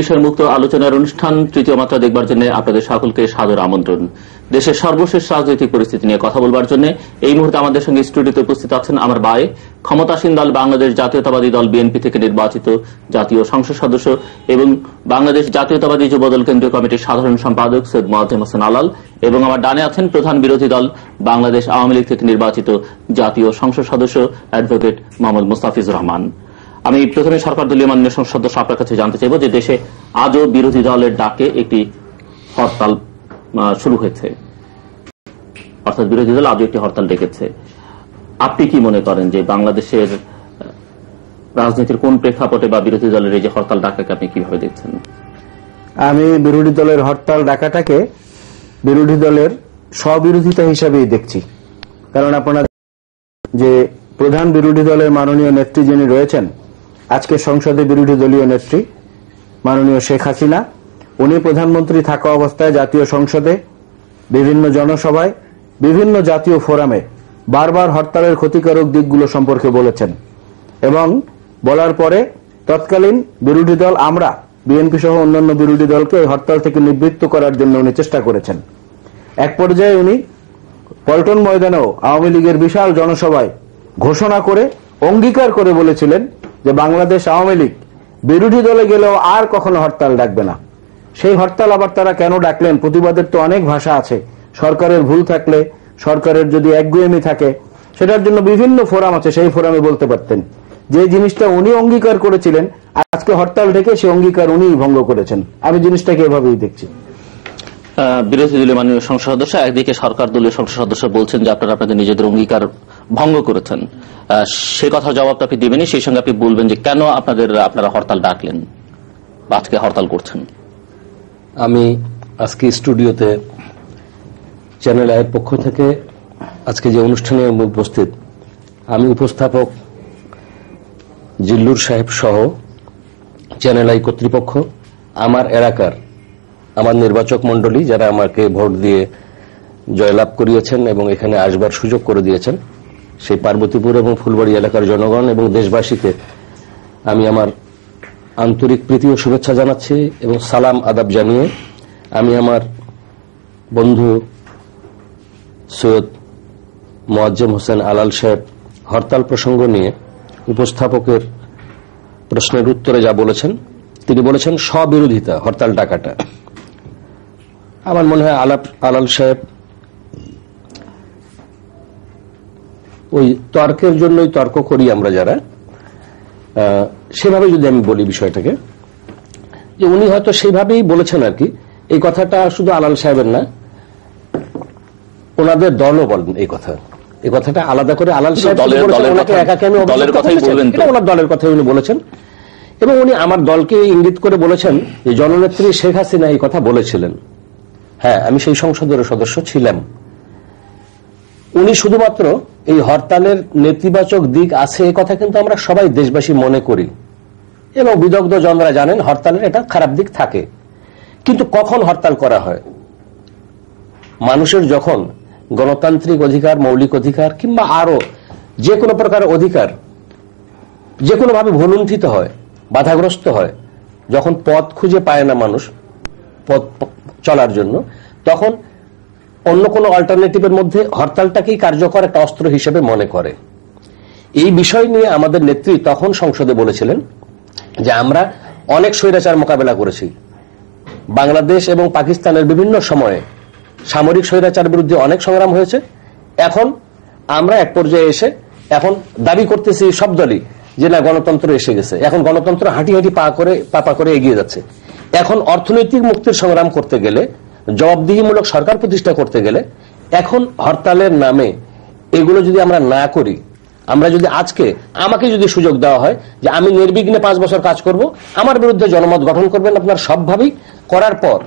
বিষয় মুক্ত আলোচনার অনুষ্ঠান তৃতীয় মাত্রা দেখবার জন্য আপনাদের সকলকে সাদর আমন্ত্রণ। দেশের সর্বশেষ রাজনৈতিক পরিস্থিতি নিয়ে কথা বলবার জন্য এই মুহূর্তে আমাদের সঙ্গে স্টুডিওতে উপস্থিত আছেন আমার ভাই, ক্ষমতাসীন দল বাংলাদেশ জাতীয়তাবাদী দল বিএনপি থেকে নির্বাচিত জাতীয় সংসদ সদস্য এবং বাংলাদেশ জাতীয়তাবাদী যুবদল কেন্দ্রীয় কমিটির সাধারণ সম্পাদক সৈয়দ মোয়াজ্জেম হোসেন আলাল, এবং আমার ডানে আছেন প্রধান বিরোধী দল বাংলাদেশ আওয়ামী লীগ থেকে নির্বাচিত জাতীয় সংসদ সদস্য অ্যাডভোকেট মোহাম্মদ মুস্তাফিজুর রহমান। আমি প্রথমে সরকার দলীয় মাননীয় সংসদ সদস্য আপনার কাছে জানতে চাইব যে দেশে আজও বিরোধী দলের ডাকে একটি হরতাল শুরু হয়েছে, অর্থাৎ বিরোধী দল আজও একটি হরতাল ডেকেছে। আপনি কি মনে করেন যে বাংলাদেশের রাজনীতির কোন প্রেক্ষাপটে বা বিরোধী দলের এই যে হরতাল ডাকাকে আপনি কিভাবে দেখছেন? আমি বিরোধী দলের হরতাল ডাকাটাকে বিরোধী দলের স্ববিরোধিতা হিসাবেই দেখছি। কারণ আপনারা যে প্রধান বিরোধী দলের মাননীয় নেত্রী যিনি রয়েছেন, আজকে সংসদে বিরোধী দলীয় নেত্রী মাননীয় শেখ হাসিনা, উনি প্রধানমন্ত্রী থাকা অবস্থায় জাতীয় সংসদে বিভিন্ন জনসভায় বিভিন্ন জাতীয় ফোরামে বারবার হরতালের ক্ষতিকারক দিকগুলো সম্পর্কে বলেছেন এবং বলার পরে তৎকালীন বিরোধী দল আমরা বিএনপি সহ অন্যান্য বিরোধী দলকে এই হরতাল থেকে নিবৃত্ত করার জন্য উনি চেষ্টা করেছেন। এক পর্যায়ে উনি পল্টন ময়দানেও আওয়ামী লীগের বিশাল জনসভায় ঘোষণা করে অঙ্গীকার করে বলেছিলেন যে বাংলাদেশ আওয়ামী লীগ বিরোধী দলে গেলেও আর কখনো হরতাল ডাকবে না। সেই হরতাল আবার তারা কেন ডাকলেন? প্রতিবাদের তো অনেক ভাষা আছে। সরকারের ভুল থাকলে, সরকারের যদি একগুঁয়েমি থাকে, সেটার জন্য বিভিন্ন ফোরাম আছে, সেই ফোরামে বলতে পারতেন। যে জিনিসটা উনি অঙ্গীকার করেছিলেন, আজকে হরতাল ডেকে সে অঙ্গীকার উনিই ভঙ্গ করেছেন। আমি জিনিসটাকে এভাবেই দেখছি। বিরোধী দলীয় মাননীয় সংসদ সদস্য, একদিকে সরকার দলীয় সংসদ সদস্য বলছেন যে আপনারা আপনাদের নিজেদের অঙ্গীকার ভঙ্গ করেছেন, সে কথা জবাবটা আপনি দিবেনই, সেই সঙ্গে আপনি বলবেন যে কেন আপনারা হরতাল ডাকলেন বা আজকে হরতাল করছেন। আমি আজকে স্টুডিওতে চ্যানেল আইয়ের পক্ষ থেকে আজকে যে অনুষ্ঠানে উপস্থিত, আমি উপস্থাপক জিল্লুর সাহেব সহ চ্যানেল আই কর্তৃপক্ষ, আমার এলাকার আমার নির্বাচক মণ্ডলী যারা আমাকে ভোট দিয়ে জয়লাভ করিয়েছেন এবং এখানে আসবার সুযোগ করে দিয়েছেন, সেই পার্বতীপুর এবং ফুলবাড়ি এলাকার জনগণ এবং দেশবাসীকে আমি আমার আন্তরিক প্রীতি ও শুভেচ্ছা জানাচ্ছি এবং সালাম আদাব জানিয়ে আমি আমার বন্ধু সৈয়দ মোয়াজ্জেম হোসেন আলাল সাহেব হরতাল প্রসঙ্গ নিয়ে উপস্থাপকের প্রশ্নের উত্তরে যা বলেছেন, তিনি বলেছেন স্ববিরোধিতা হরতাল ডাকাটা। আমার মনে হয় আলাল সাহেব ওই তর্কের জন্যই তর্ক করি আমরা যারা, সেভাবে যদি আমি বলি বিষয়টাকে, যে উনি হয়তো সেইভাবেই বলেছেন আর কি। এই কথাটা শুধু আলাল সাহেবের না, ওনাদের দলও বলেন এই কথাটা আলাদা করে আলাল সাহেব ওনার দলের কথাই উনি বলেছেন এবং উনি আমার দলকে ইঙ্গিত করে বলেছেন যে জননেত্রী শেখ হাসিনা এই কথা বলেছিলেন। হ্যাঁ, আমি সেই সংসদের সদস্য ছিলাম। উনি শুধুমাত্র এই হরতালের নেতিবাচক দিক আছে এ কথা কিন্তু আমরা সবাই দেশবাসী মনে করি এবং বিদগ্ধ জনরা জানেন হরতালের এটা খারাপ দিক থাকে। কিন্তু কখন হরতাল করা হয়? মানুষের যখন গণতান্ত্রিক অধিকার, মৌলিক অধিকার কিংবা আরো যে কোনো প্রকার অধিকার যে কোনোভাবে ভুলুণ্ঠিত হয়, বাধাগ্রস্ত হয়, যখন পথ খুঁজে পায় না মানুষ পথ চলার জন্য, তখন অন্য কোনো অল্টারনেটিভের মধ্যে হরতালটাকেই কার্যকর একটা অস্ত্র হিসেবে মনে করে। এই বিষয় নিয়ে আমাদের নেত্রী তখন সংসদে বলেছিলেন যে আমরা অনেক স্বৈরাচার মোকাবেলা করেছি। বাংলাদেশ এবং পাকিস্তানের বিভিন্ন সময়ে সামরিক স্বৈরাচার বিরুদ্ধে অনেক সংগ্রাম হয়েছে। এখন আমরা এক পর্যায়ে এসে এখন দাবি করতেছি সব দলই যে না, গণতন্ত্র এসে গেছে। এখন গণতন্ত্র হাঁটি হাঁটি পা করে এগিয়ে যাচ্ছে। এখন অর্থনৈতিক মুক্তির সংগ্রাম করতে গেলে, জবাবদিহিমূলক সরকার প্রতিষ্ঠা করতে গেলে এখন হরতালের নামে এগুলো যদি আমরা না করি, আমরা যদি আজকে আমাকে যদি সুযোগ দেওয়া হয় যে আমি নির্বিঘ্নে 5 বছর কাজ করব, আমার বিরুদ্ধে জনমত গঠন করবেন আপনার সবভাবেই, করার পর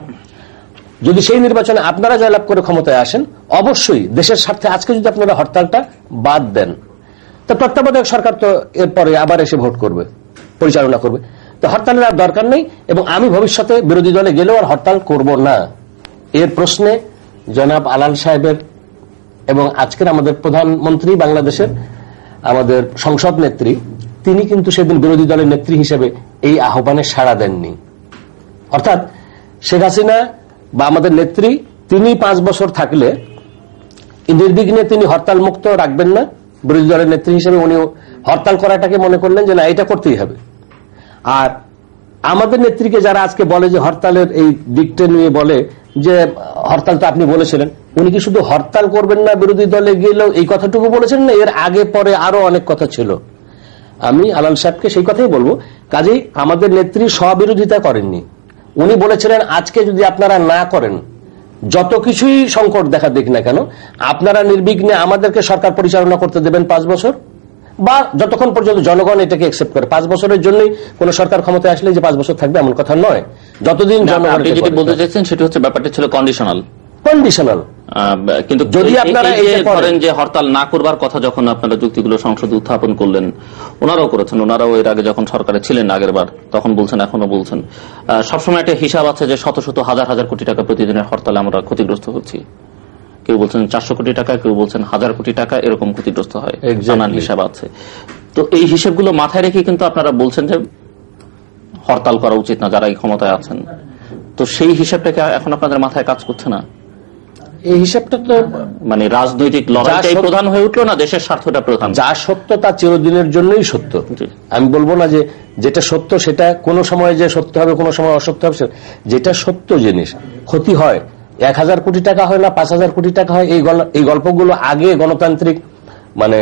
যদি সেই নির্বাচনে আপনারা জয়লাভ করে ক্ষমতায় আসেন, অবশ্যই দেশের স্বার্থে আজকে যদি আপনারা হরতালটা বাদ দেন, তো তত্ত্বাবধায়ক সরকার তো এরপরে আবার এসে ভোট করবে, পরিচালনা করবে। তো হরতালের আর দরকার নেই এবং আমি ভবিষ্যতে বিরোধী দলে গেলেও আর হরতাল করব না। এর প্রশ্নে জনাব আলাল সাহেবের এবং আজকের আমাদের প্রধানমন্ত্রী বাংলাদেশের আমাদের সংসদ নেত্রী, তিনি কিন্তু সেদিন বিরোধী দলের নেত্রী হিসেবে এই আহ্বানে সাড়া দেননি। অর্থাৎ শেখ হাসিনা বা আমাদের নেত্রী তিনি 5 বছর থাকলে নির্বিঘ্নে তিনি হরতাল মুক্ত রাখবেন না। বিরোধী দলের নেত্রী হিসেবে উনি হরতাল করাটাকে মনে করলেন যে না, এটা করতেই হবে। আর আমাদের নেত্রীকে যারা আজকে বলে যে হরতালের এই দিকটা নিয়ে বলে যে হরতাল তো আপনি বলেছিলেন, উনি কি শুধু হরতাল করবেন না বিরোধী দলে গেলেও এই কথাটুকু বলেছেন না, এর আগে পরে আরো অনেক কথা ছিল। আমি আলাল সাহেবকে সেই কথাই বলবো, কাজেই আমাদের নেত্রী স্ববিরোধিতা করেননি। উনি বলেছিলেন আজকে যদি আপনারা না করেন, যত কিছুই সংকট দেখা দিক না কেন, আপনারা নির্বিঘ্নে আমাদেরকে সরকার পরিচালনা করতে দেবেন 5 বছর, বা যতক্ষণ পর্যন্ত জনগণ এটাকে একসেপ্ট করে। 5 বছরের জন্যই কোন সরকার ক্ষমতায় আসলে যে 5 বছর থাকবে এমন কথা নয়। যতদিন জনগণ যেটি বলতে চাইছেন সেটা হচ্ছে ব্যাপারটা ছিল কন্ডিশনাল। কিন্তু যদি আপনারা ধরেন যে হরতাল না করবার কথা যখন আপনারা যুক্তিগুলো সংসদে উত্থাপন করলেন, ওনারাও করেছেন, ওনারাও এর আগে যখন সরকারে ছিলেন আগের বার তখন বলছেন, এখনো বলছেন, সবসময় একটা হিসাব আছে যে শত শত হাজার হাজার কোটি টাকা প্রতিদিনের হরতালে আমরা ক্ষতিগ্রস্ত হচ্ছি। কেউ বলছেন 400 কোটি টাকা, কেউ বলছেন 1000 কোটি টাকা, এরকম ক্ষতিগ্রস্ত হয়, নানান হিসাব আছে। তো এই হিসেবগুলো মাথায় রেখে কিন্তু আপনারা বলছেন যে হরতাল করা উচিত না যারা এই ক্ষমতায় আছেন। তো সেই হিসাবটাকে এখন আপনাদের মাথায় কাজ করছে না? এই হিসাবটা তো মানে রাজনৈতিক লড়াইটাই প্রধান হয়ে উঠলো না দেশের স্বার্থটা প্রধান? যা সত্য তা চিরদিনের জন্যই সত্য। আমি বলবো না যে যেটা সত্য সেটা কোনো সময় যে সত্য হবে, কোনো সময় অসত্য হবে। যেটা সত্য জিনিস, ক্ষতি হয় 1000 কোটি টাকা হয় না 5000 কোটি টাকা হয়, এই গল্পগুলো আগে গণতান্ত্রিক মানে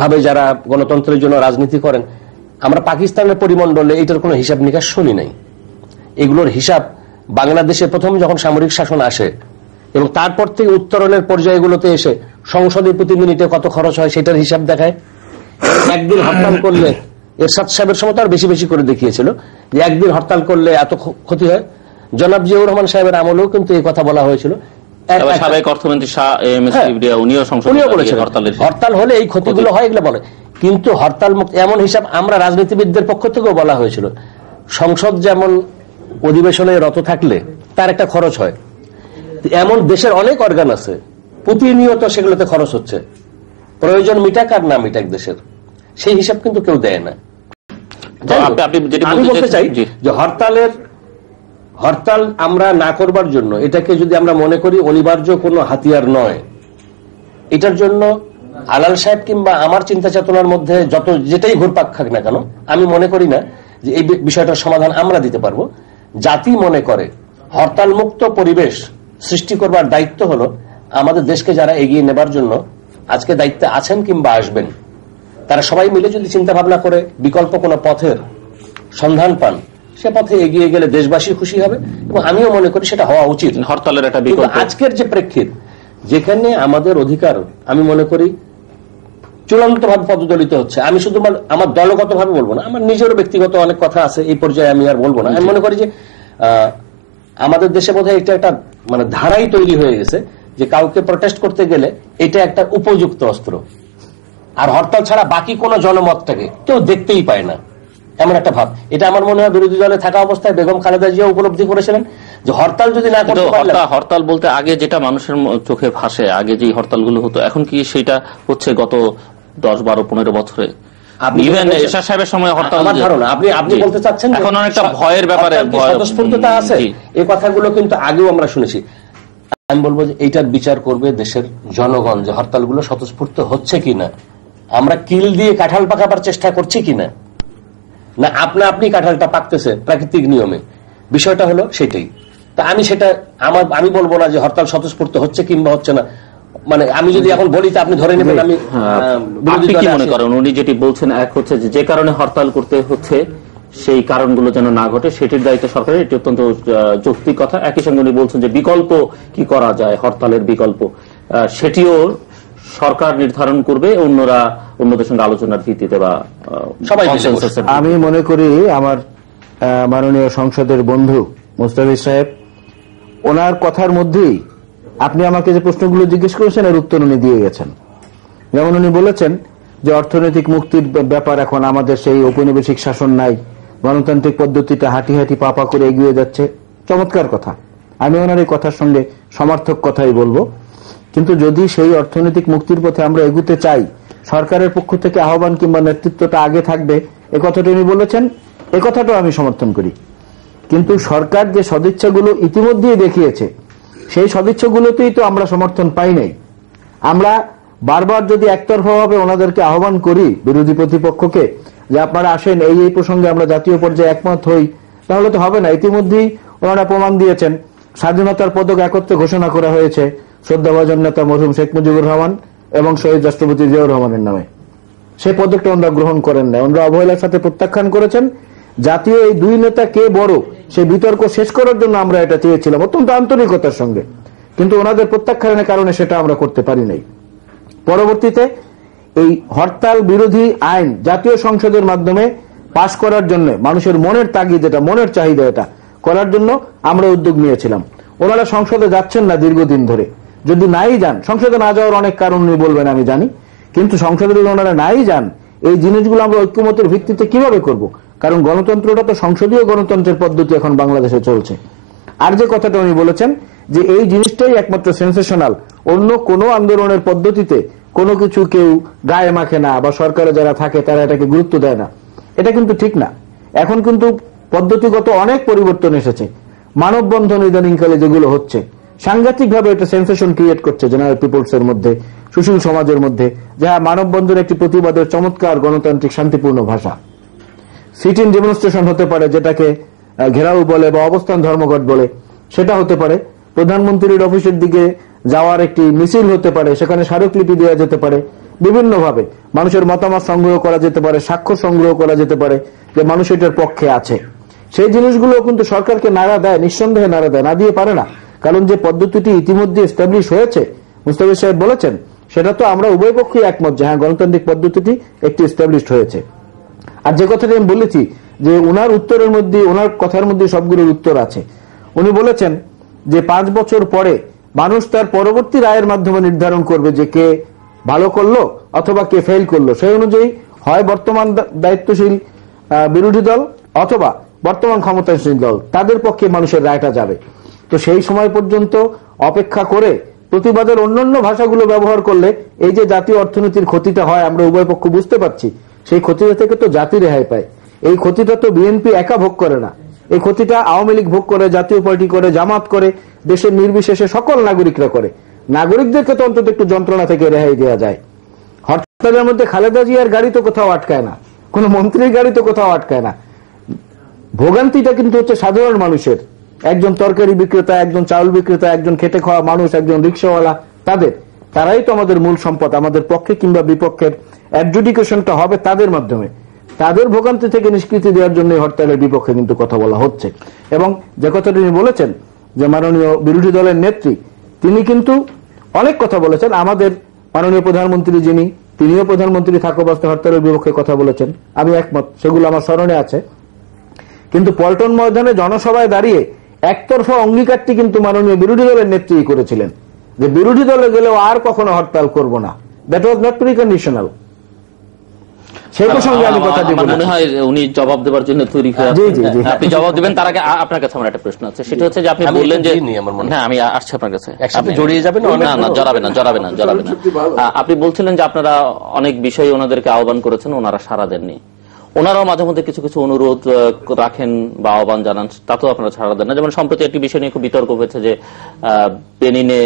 ভাবে যারা গণতন্ত্রের জন্য রাজনীতি করেন, আমরা পাকিস্তানের পরিমণ্ডলে এটার কোনো হিসাব নিকাশ শুনি নাই। এগুলোর হিসাব বাংলাদেশে প্রথম যখন সামরিক শাসন আসে এবং তারপর থেকে উত্তরণের পর্যায়গুলোতে এসে সংসদে প্রতি মিনিটে কত খরচ হয় সেটার হিসাব দেখায়। একদিন হরতাল করলে, এরশাদ সাহেবের সময় তো আর বেশি বেশি করে দেখিয়েছিল যে একদিন হরতাল করলে এত ক্ষতি হয়। জনাব জিয়াউর রহমান সাহেবের আমলেও কিন্তু এই কথা বলা হয়েছিল। সাবেক অর্থমন্ত্রী শাহ উনিও বলেছেন হরতাল হলে এই ক্ষতিগুলো হয়, এগুলো বলে। কিন্তু হরতাল মুক্ত এমন হিসাব আমরা রাজনীতিবিদদের পক্ষ থেকেও বলা হয়েছিল। সংসদ যেমন অধিবেশনে রত থাকলে তার একটা খরচ হয়, এমন দেশের অনেক অর্গান আছে প্রতিনিয়ত সেগুলোতে খরচ হচ্ছে, প্রয়োজন মিটাক আর না মিটাক দেশের, সেই হিসাব কিন্তু কেউ দেয় না। আমি বলতে চাই যে হরতাল আমরা না করবার জন্য, এটাকে যদি আমরা মনে করি অনিবার্য কোনো হাতিয়ার নয়, এটার জন্য আলাল সাহেব কিংবা আমার চিন্তা চেতনার মধ্যে যেটাই ঘুরপাক খাক না কেন, আমি মনে করি না যে এই বিষয়টার সমাধান আমরা দিতে পারবো। জাতি মনে করে হরতাল মুক্ত পরিবেশ সৃষ্টি করবার দায়িত্ব হলো আমাদের দেশকে যারা এগিয়ে নেবার জন্য আজকে দায়িত্বে আছেন কিংবা আসবেন, তারা সবাই মিলে যদি চিন্তা ভাবনা করে বিকল্প কোনো পথের সন্ধান পান, সে পথে এগিয়ে গেলে দেশবাসী খুশি হবে এবং আমিও মনে করি সেটা হওয়া উচিত। হরতালের একটা বিকল্প আজকের যে প্রেক্ষিত, যেখানে আমাদের অধিকার আমি মনে করি চূড়ান্তভাবে পদদলিত হচ্ছে, আমি শুধু আমার দলগত ভাবে বলবো না, আমার নিজেরও ব্যক্তিগত অনেক কথা আছে, এই পর্যায়ে আমি আর বলবো না। আমি মনে করি যে আমাদের দেশে বোধহয় এটা একটা মানে ধারাই তৈরি হয়ে গেছে যে কাউকে প্রটেস্ট করতে গেলে এটা একটা উপযুক্ত অস্ত্র, আর হরতাল ছাড়া বাকি কোন জনমতটাকে কেউ দেখতেই পায় না, এমন একটা ভাব। এটা আমার মনে হয় বিরোধী দলে থাকা অবস্থায় বেগম খালেদা জিয়া উপলব্ধি করেছিলেন যে হরতাল যদি না করতে পারলে, হরতাল বলতে আগে যেটা মানুষের চোখে ভাসে, আগে যে হরতালগুলো হতো, এখন কি সেটা হচ্ছে গত 10, 12, 15 বছরে? এরশাদ সাহেবের সময় হরতাল, আমার ধারণা আপনি বলতে চাচ্ছেন এখন অনেকটা ভয়ের ব্যাপারে স্বতঃস্ফূর্ততা আছে, এই কথাগুলো কিন্তু আগেও আমরা শুনেছি। আমি বলবো যে এইটার বিচার করবে দেশের জনগণ, যে হরতালগুলো স্বতঃস্ফূর্ত হচ্ছে কিনা, আমরা কিল দিয়ে কাঁঠাল পাকাবার চেষ্টা করছি কিনা, না আপনি কাঁঠালটা পাকতেছে প্রাকৃতিক নিয়মে, বিষয়টা হলো সেটাই। তা আমি বলবো না যে হরতাল স্বতঃস্ফূর্ত হচ্ছে কিংবা হচ্ছে না, মানে আমি যদি এখন বলি তো আপনি ধরে নেবেন আমি। কি মনে করেন উনি যেটি বলছেন, এক হচ্ছে যে কারণে হরতাল করতে হচ্ছে সেই কারণগুলো যেন না ঘটে সেটির দায়িত্ব সরকারের, এটি অত্যন্ত যৌক্তিক কথা। একই সঙ্গে উনি বলছেন যে বিকল্প কি করা যায়, হরতালের বিকল্প সেটিও সরকার নির্ধারণ করবে, অন্যদের সঙ্গে আলোচনার ভিত্তিতে বা সবাই। আমি মনে করি আমার মাননীয় সংসদের বন্ধু মুস্তাফিজ সাহেব, ওনার কথার মধ্যেই আপনি আমাকে যে প্রশ্নগুলো জিজ্ঞেস করেছেন এর উত্তর উনি দিয়ে গেছেন। যেমন উনি বলেছেন যে অর্থনৈতিক মুক্তির ব্যাপার, এখন আমাদের সেই ঔপনিবেশিক শাসন নাই, গণতান্ত্রিক পদ্ধতিটা হাঁটি হাঁটি পা করে এগিয়ে যাচ্ছে, চমৎকার কথা। আমি ওনার এই কথার সঙ্গে সমার্থক কথাই বলবো। কিন্তু যদি সেই অর্থনৈতিক মুক্তির পথে আমরা এগুতে চাই, সরকারের পক্ষ থেকে আহ্বান কিংবা নেতৃত্বটা আগে থাকবে, এ কথাটা উনি বলেছেন, এ কথাটাও আমি সমর্থন করি। কিন্তু সরকার যে সদিচ্ছাগুলো ইতিমধ্যেই দেখিয়েছে সেই সদিচ্ছাগুলোতেই তো আমরা সমর্থন পাই নাই। আমরা বারবার যদি একতরফাভাবে ওনাদেরকে আহ্বান করি বিরোধী প্রতিপক্ষকে যে আপনারা আসেন এই প্রসঙ্গে আমরা জাতীয় পর্যায়ে একমত হই, তাহলে তো হবে না। ইতিমধ্যেই ওনারা প্রমাণ দিয়েছেন, স্বাধীনতার পদক একত্রে ঘোষণা করা হয়েছে শ্রদ্ধাভাজন নেতা মরহুম শেখ মুজিবুর রহমান এবং শহীদ রাষ্ট্রপতি জিয়াউর রহমানের নামে। সেই পদকটা ওনারা গ্রহণ করেন না, ওনারা অবহেলার সাথে প্রত্যাখ্যান করেছেন। জাতীয় এই দুই নেতা কে বড় সেই বিতর্ক শেষ করার জন্য আমরা এটা চেয়েছিলাম অত্যন্ত আন্তরিকতার সঙ্গে, কিন্তু ওনাদের প্রত্যাখ্যানের কারণে সেটা আমরা করতে পারি নাই। পরবর্তীতে এই হরতাল বিরোধী আইন জাতীয় সংসদের মাধ্যমে পাশ করার জন্য মানুষের মনের তাগিদ, এটা মনের চাহিদা, এটা করার জন্য আমরা উদ্যোগ নিয়েছিলাম। ওনারা সংসদে যাচ্ছেন না দীর্ঘদিন ধরে। যদি নাই যান, সংসদে না যাওয়ার অনেক কারণ উনি বলবেন আমি জানি, কিন্তু সংসদে যদি ওনারা নাই যান এই জিনিসগুলো আমরা ঐক্যমতের ভিত্তিতে কিভাবে করব? কারণ গণতন্ত্রটা তো সংসদীয় গণতন্ত্রের পদ্ধতি এখন বাংলাদেশে চলছে। আর যে কথাটা উনি বলেছেন যে এই জিনিসটাই একমাত্র সেন্সেশনাল, অন্য কোনো আন্দোলনের পদ্ধতিতে কোনো কিছু কেউ গায়ে মাখে না বা সরকারে যারা থাকে তারা এটাকে গুরুত্ব দেয় না, এটা কিন্তু ঠিক না। এখন কিন্তু পদ্ধতিগত অনেক পরিবর্তন এসেছে। মানববন্ধন ইদানিংকালে যেগুলো হচ্ছে সাংঘাতিকভাবে এটা সেন্সেশন ক্রিয়েট করছে জেনারেল পিপলস এর মধ্যে, সুশীল সমাজের মধ্যে, যা মানববন্ধন একটি প্রতিবাদের চমৎকার গণতান্ত্রিক শান্তিপূর্ণ ভাষা। সিট ইন ডেমনস্ট্রেশন হতে পারে, যেটাকে ঘেরাও বলে বা অবস্থান ধর্মঘট বলে, সেটা হতে পারে। প্রধানমন্ত্রীর অফিসের দিকে যাওয়ার একটি মিছিল হতে পারে, সেখানে স্মারকলিপি দেওয়া যেতে পারে, বিভিন্নভাবে মানুষের মতামত সংগ্রহ করা যেতে পারে, স্বাক্ষর সংগ্রহ করা যেতে পারে যে মানুষ এটার পক্ষে আছে। সেই জিনিসগুলো কিন্তু সরকারকে নাড়া দেয়, নিঃসন্দেহে নাড়া দেয়, না দিয়ে পারে না। কারণ যে পদ্ধতিটি ইতিমধ্যে এস্টাবলিশ হয়েছে, মুস্তাফিজ সাহেব বলেছেন, সেটা তো আমরা উভয় পক্ষই একমত যে হ্যাঁ গণতান্ত্রিক পদ্ধতিটি একটি এস্টাবলিশড হয়েছে। আর যে কথাটি আমি বলেছি যে ওনার উত্তরের মধ্যে, ওনার কথার মধ্যে সবগুলোর উত্তর আছে। উনি বলেছেন যে 5 বছর পরে মানুষ তার পরবর্তী রায়ের মাধ্যমে নির্ধারণ করবে যে কে ভালো করলো অথবা কে ফেল করলো। সেই অনুযায়ী হয় বর্তমান দায়িত্বশীল বিরোধী দল অথবা বর্তমান ক্ষমতাসীন দল, তাদের পক্ষে মানুষের রায়টা যাবে। তো সেই সময় পর্যন্ত অপেক্ষা করে প্রতিবাদের অন্যান্য ভাষাগুলো ব্যবহার করলে এই যে জাতীয় অর্থনীতির ক্ষতিটা হয় আমরা উভয় পক্ষ বুঝতে পারছি, সেই ক্ষতিটা থেকে তো জাতি রেহাই পায়। এই ক্ষতিটা তো বিএনপি একা ভোগ করে না, এই ক্ষতিটা আওয়ামী লীগ ভোগ করে, জাতীয় পার্টি করে, জামাত করে, দেশের নির্বিশেষে সকল নাগরিকরা করে। নাগরিকদেরকে তো অন্তত একটু যন্ত্রণা থেকে রেহাই দেওয়া যায়। হরতালের মধ্যে খালেদা জিয়ার গাড়ি তো কোথাও আটকায় না, কোন মন্ত্রীর গাড়ি তো কোথাও আটকায় না। ভোগান্তিটা কিন্তু হচ্ছে সাধারণ মানুষের, একজন তরকারি বিক্রেতা, একজন চাউল বিক্রেতা, একজন খেটে খাওয়া মানুষ, একজন রিক্সাওয়ালা, তারাই তো আমাদের মূল সম্পদ। আমাদের পক্ষে কিংবা বিপক্ষের অ্যাডজুডিকেশনটা হবে তাদের মাধ্যমে। তাদের ভোগান্তি থেকে নিষ্কৃতি দেওয়ার জন্য হরতালের বিপক্ষে কিন্তু কথা বলা হচ্ছে। এবং যে কথাটি তিনি বলেছেন যে মাননীয় বিরোধী দলের নেত্রী, তিনি কিন্তু অনেক কথা বলেছেন। আমাদের মাননীয় প্রধানমন্ত্রী যিনি, তিনিও প্রধানমন্ত্রী থাকা অবস্থায় হরতালের বিপক্ষে কথা বলেছেন, আমি একমত, সেগুলো আমার স্মরণে আছে। কিন্তু পল্টন ময়দানে জনসভায় দাঁড়িয়ে একতরফা অঙ্গীকারটি কিন্তু মাননীয় বিরোধী দলের নেত্রী করেছিলেন যে বিরোধী দলে গেলেও আর কখনো হরতাল করব না। That was not preconditional. সেই প্রসঙ্গে আমি কথা দিব, মনে হয় উনি জবাব দেওয়ার জন্য তৈরি হয়ে আছেন। আপনি জবাব দিবেন তার আগে আপনার কাছে আমার একটা প্রশ্ন আছে, সেটা হচ্ছে যে আপনি বললেন যে হ্যাঁ আমি আসছি আপনার কাছে, আপনি জড়িয়ে যাবেন না? না, জড়াবে না। আপনি বলছিলেন যে আপনারা অনেক বিষয়ে ওনাদেরকে আহ্বান করেছেন, ওনারা সাড়া দেননি। ওনারাও মাঝে মধ্যে কিছু কিছু অনুরোধ রাখেন বা আহ্বান জানান, তাতেও আপনারা ছাড়া দেন না। যেমন সম্প্রতি একটি বিষয় নিয়ে খুব বিতর্ক হয়েছে যে বেনিনে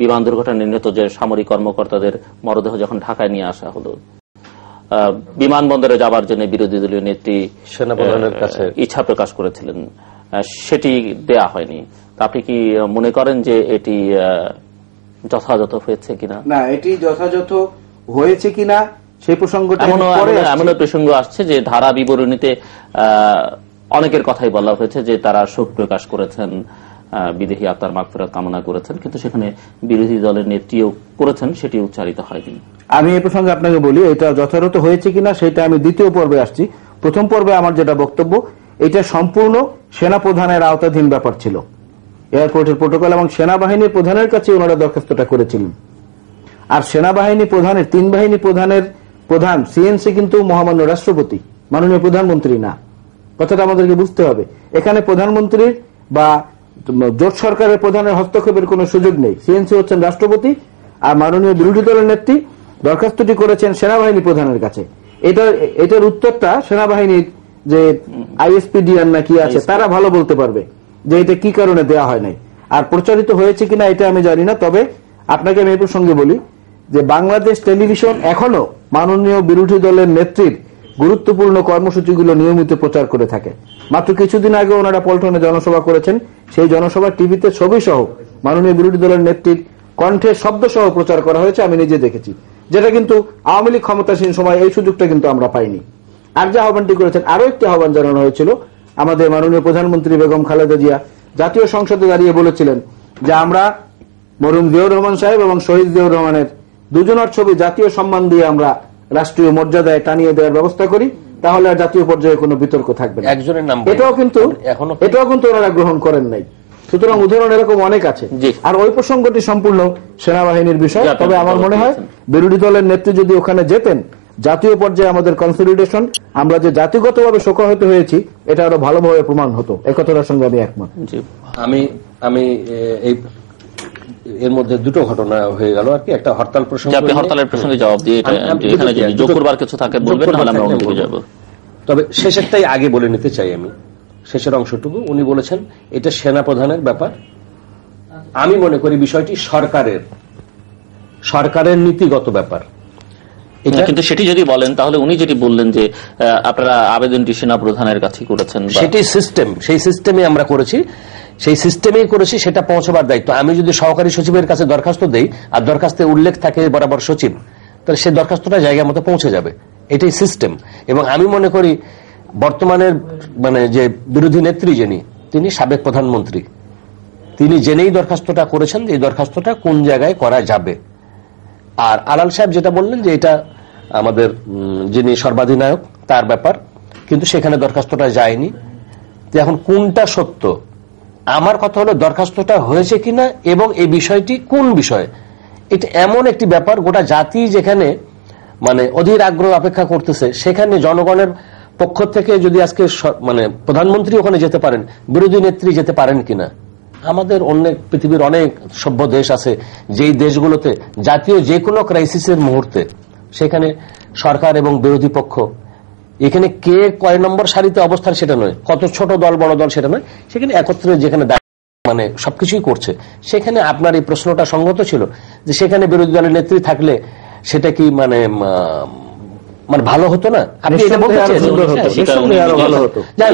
বিমান দুর্ঘটনায় নিহত যে সামরিক কর্মকর্তাদের মরদেহ যখন ঢাকায় নিয়ে আসা হলো, বিমানবন্দরে যাবার জন্য বিরোধী দলীয় নেত্রী সেনাপ্রধানের কাছে ইচ্ছা প্রকাশ করেছিলেন, সেটি দেয়া হয়নি। তা আপনি কি মনে করেন যে এটি যথাযথ হয়েছে কিনা? না, এটি যথাযথ হয়েছে কিনা সেই প্রসঙ্গটা এমন প্রসঙ্গ আসছে যে ধারা বিবরণীতে অনেকের কথাই বলা হয়েছে যে তারা শোক প্রকাশ করেছেন, বিদেহী আত্মার মাগফিরাত কামনা করেছেন, কিন্তু সেখানে বিরোধী দলের নেত্রীও করেছেন, সেটি উচ্চারিত হয়নি। আমি এই প্রসঙ্গে আপনাকে বলি এটা যথাযথ হয়েছে কিনা সেটা আমি দ্বিতীয় পর্বে আসছি। প্রথম পর্বে আমার যেটা বক্তব্য, এটা সম্পূর্ণ সেনাপ্রধানের আওতাধীন ব্যাপার ছিল, এয়ারপোর্টের প্রোটোকল, এবং সেনাবাহিনীর প্রধানের কাছে ওনারা দরখাস্তটা করেছিলেন। আর সেনাবাহিনী প্রধানের, 3 বাহিনী প্রধানের প্রধান সিএনসি কিন্তু মহামান্য রাষ্ট্রপতি, মাননীয় প্রধানমন্ত্রী না। কথাটা আমাদেরকে বুঝতে হবে। এখানে প্রধানমন্ত্রীর বা জোট সরকারের প্রধানের হস্তক্ষেপের কোন সুযোগ নেই। সিএনসি হচ্ছেন রাষ্ট্রপতি, আর মাননীয় বিরোধী দলের নেত্রী দরখাস্তটি করেছেন সেনাবাহিনী প্রধানের কাছে। এটার উত্তরটা সেনাবাহিনীর যে আইএসপিডিআর না কি আছে, তারা ভালো বলতে পারবে যে এটা কি কারণে দেয়া হয় নাই। আর প্রচারিত হয়েছে কিনা এটা আমি জানি না। তবে আপনাকে আমি এই প্রসঙ্গে বলি যে বাংলাদেশ টেলিভিশন এখনো মাননীয় বিরোধী দলের নেত্রীর গুরুত্বপূর্ণ কর্মসূচিগুলো নিয়মিত প্রচার করে থাকে। মাত্র কিছুদিন আগে ওনারা পল্টনে জনসভা করেছেন, সেই জনসভা টিভিতে ছবি সহ মাননীয় বিরোধী দলের নেত্রীর কণ্ঠের শব্দ সহ প্রচার করা হয়েছে, আমি নিজে দেখেছি, যেটা কিন্তু আওয়ামী লীগ ক্ষমতাসীন সময় এই সুযোগটা কিন্তু আমরা পাইনি। আর যে আহ্বানটি করেছেন, আরো একটি আহ্বান জানানো হয়েছিল, আমাদের মাননীয় প্রধানমন্ত্রী বেগম খালেদা জিয়া জাতীয় সংসদে দাঁড়িয়ে বলেছিলেন যে আমরা মরহুম জিয়াউর রহমান সাহেব এবং শহীদ জিয়াউর রহমানের দুজনের ছবি জাতীয় সম্মান দিয়ে আমরা রাষ্ট্রীয় মর্যাদায় টানিয়ে দেওয়ার ব্যবস্থা করি, তাহলে আর জাতীয় পর্যায়ে কোনো বিতর্ক থাকবে না। একজনের নাম এটাও কিন্তু ওনারা গ্রহণ করেন নাই। সুতরাং উদাহরণ এরকম অনেক আছে। আর ওই প্রসঙ্গটি সম্পূর্ণ সেনাবাহিনীর বিষয়। তবে আমার মনে হয় বিরোধী দলের নেত্রী যদি ওখানে যেতেন, জাতীয় পর্যায়ে আমাদের কনসলিডেশন, আমরা যে জাতিগতভাবে শোকাহত হয়েছি, এটা আরো ভালোভাবে প্রমাণ হতো। এই কথাটার সঙ্গে আমি একমত। আমি এই এর মধ্যে দুটো ঘটনা হয়ে গেল আর কি। একটা হরতাল প্রসঙ্গ, আপনি হরতালের প্রসঙ্গে জবাব দিয়ে এখানে যদি যোগ করবার কিছু থাকে বলবেন, তাহলে আমরা অন্যদিকে যাব। তবে শেষেরটাই আগে বলে নিতে চাই আমি, শেষের অংশটুকু। উনি বলেছেন এটা সেনা প্রধানের ব্যাপার। আমি মনে করি বিষয়টি সরকারের নীতিগত ব্যাপার। কিন্তু সেটি যদি বলেন, তাহলে উনি যেটি বললেন যে আপনারা আবেদনটি সেনা প্রধানের কাছে করেছেন, সেটি সিস্টেম, সেই সিস্টেমে আমরা করেছি, সেই সিস্টেমেই করেছি, সেটা পৌঁছবার দায়িত্ব। আমি যদি সহকারী সচিবের কাছে দরখাস্ত দেই আর দরখাস্তে উল্লেখ থাকে বরাবর সচিব, তাহলে সেই দরখাস্তটা জায়গা মতো পৌঁছে যাবে। এটাই সিস্টেম। এবং আমি মনে করি বর্তমানের যে বিরোধী নেত্রী যিনি, তিনি সাবেক প্রধানমন্ত্রী, তিনি জেনেই দরখাস্তটা করেছেন যে এই দরখাস্তটা কোন জায়গায় করা যাবে। আর আলাল সাহেব যেটা বললেন যে এটা আমাদের যিনি সর্বাধিনায়ক তার ব্যাপার, কিন্তু সেখানে দরখাস্তটা যায়নি। এখন কোনটা সত্য? আমার কথা হলো দরখাস্তটা হয়েছে কিনা এবং এই বিষয়টি কোন বিষয়। এটা এমন একটি ব্যাপার, গোটা জাতি যেখানে অধীর আগ্রহ অপেক্ষা করতেছে, সেখানে জনগণের পক্ষ থেকে যদি আজকে প্রধানমন্ত্রী ওখানে যেতে পারেন, বিরোধী নেত্রী যেতে পারেন কিনা। আমাদের পৃথিবীর অনেক সভ্য দেশ আছে, যেই দেশগুলোতে জাতীয় যে কোনো ক্রাইসিসের মুহূর্তে সেখানে সরকার এবং বিরোধী পক্ষ, এখানে কে কয় নম্বর সারিতে অবস্থান সেটা নয়, কত ছোট দল বড় দল সেটা নয়, সেখানে একত্রে যেখানে সবকিছুই করছে। সেখানে আপনার এই প্রশ্নটা সঙ্গত ছিল যে সেখানে বিরোধী দলের নেত্রী থাকলে সেটা কি ভালো হতো না? আপনি এটা বলতে চাইছেন।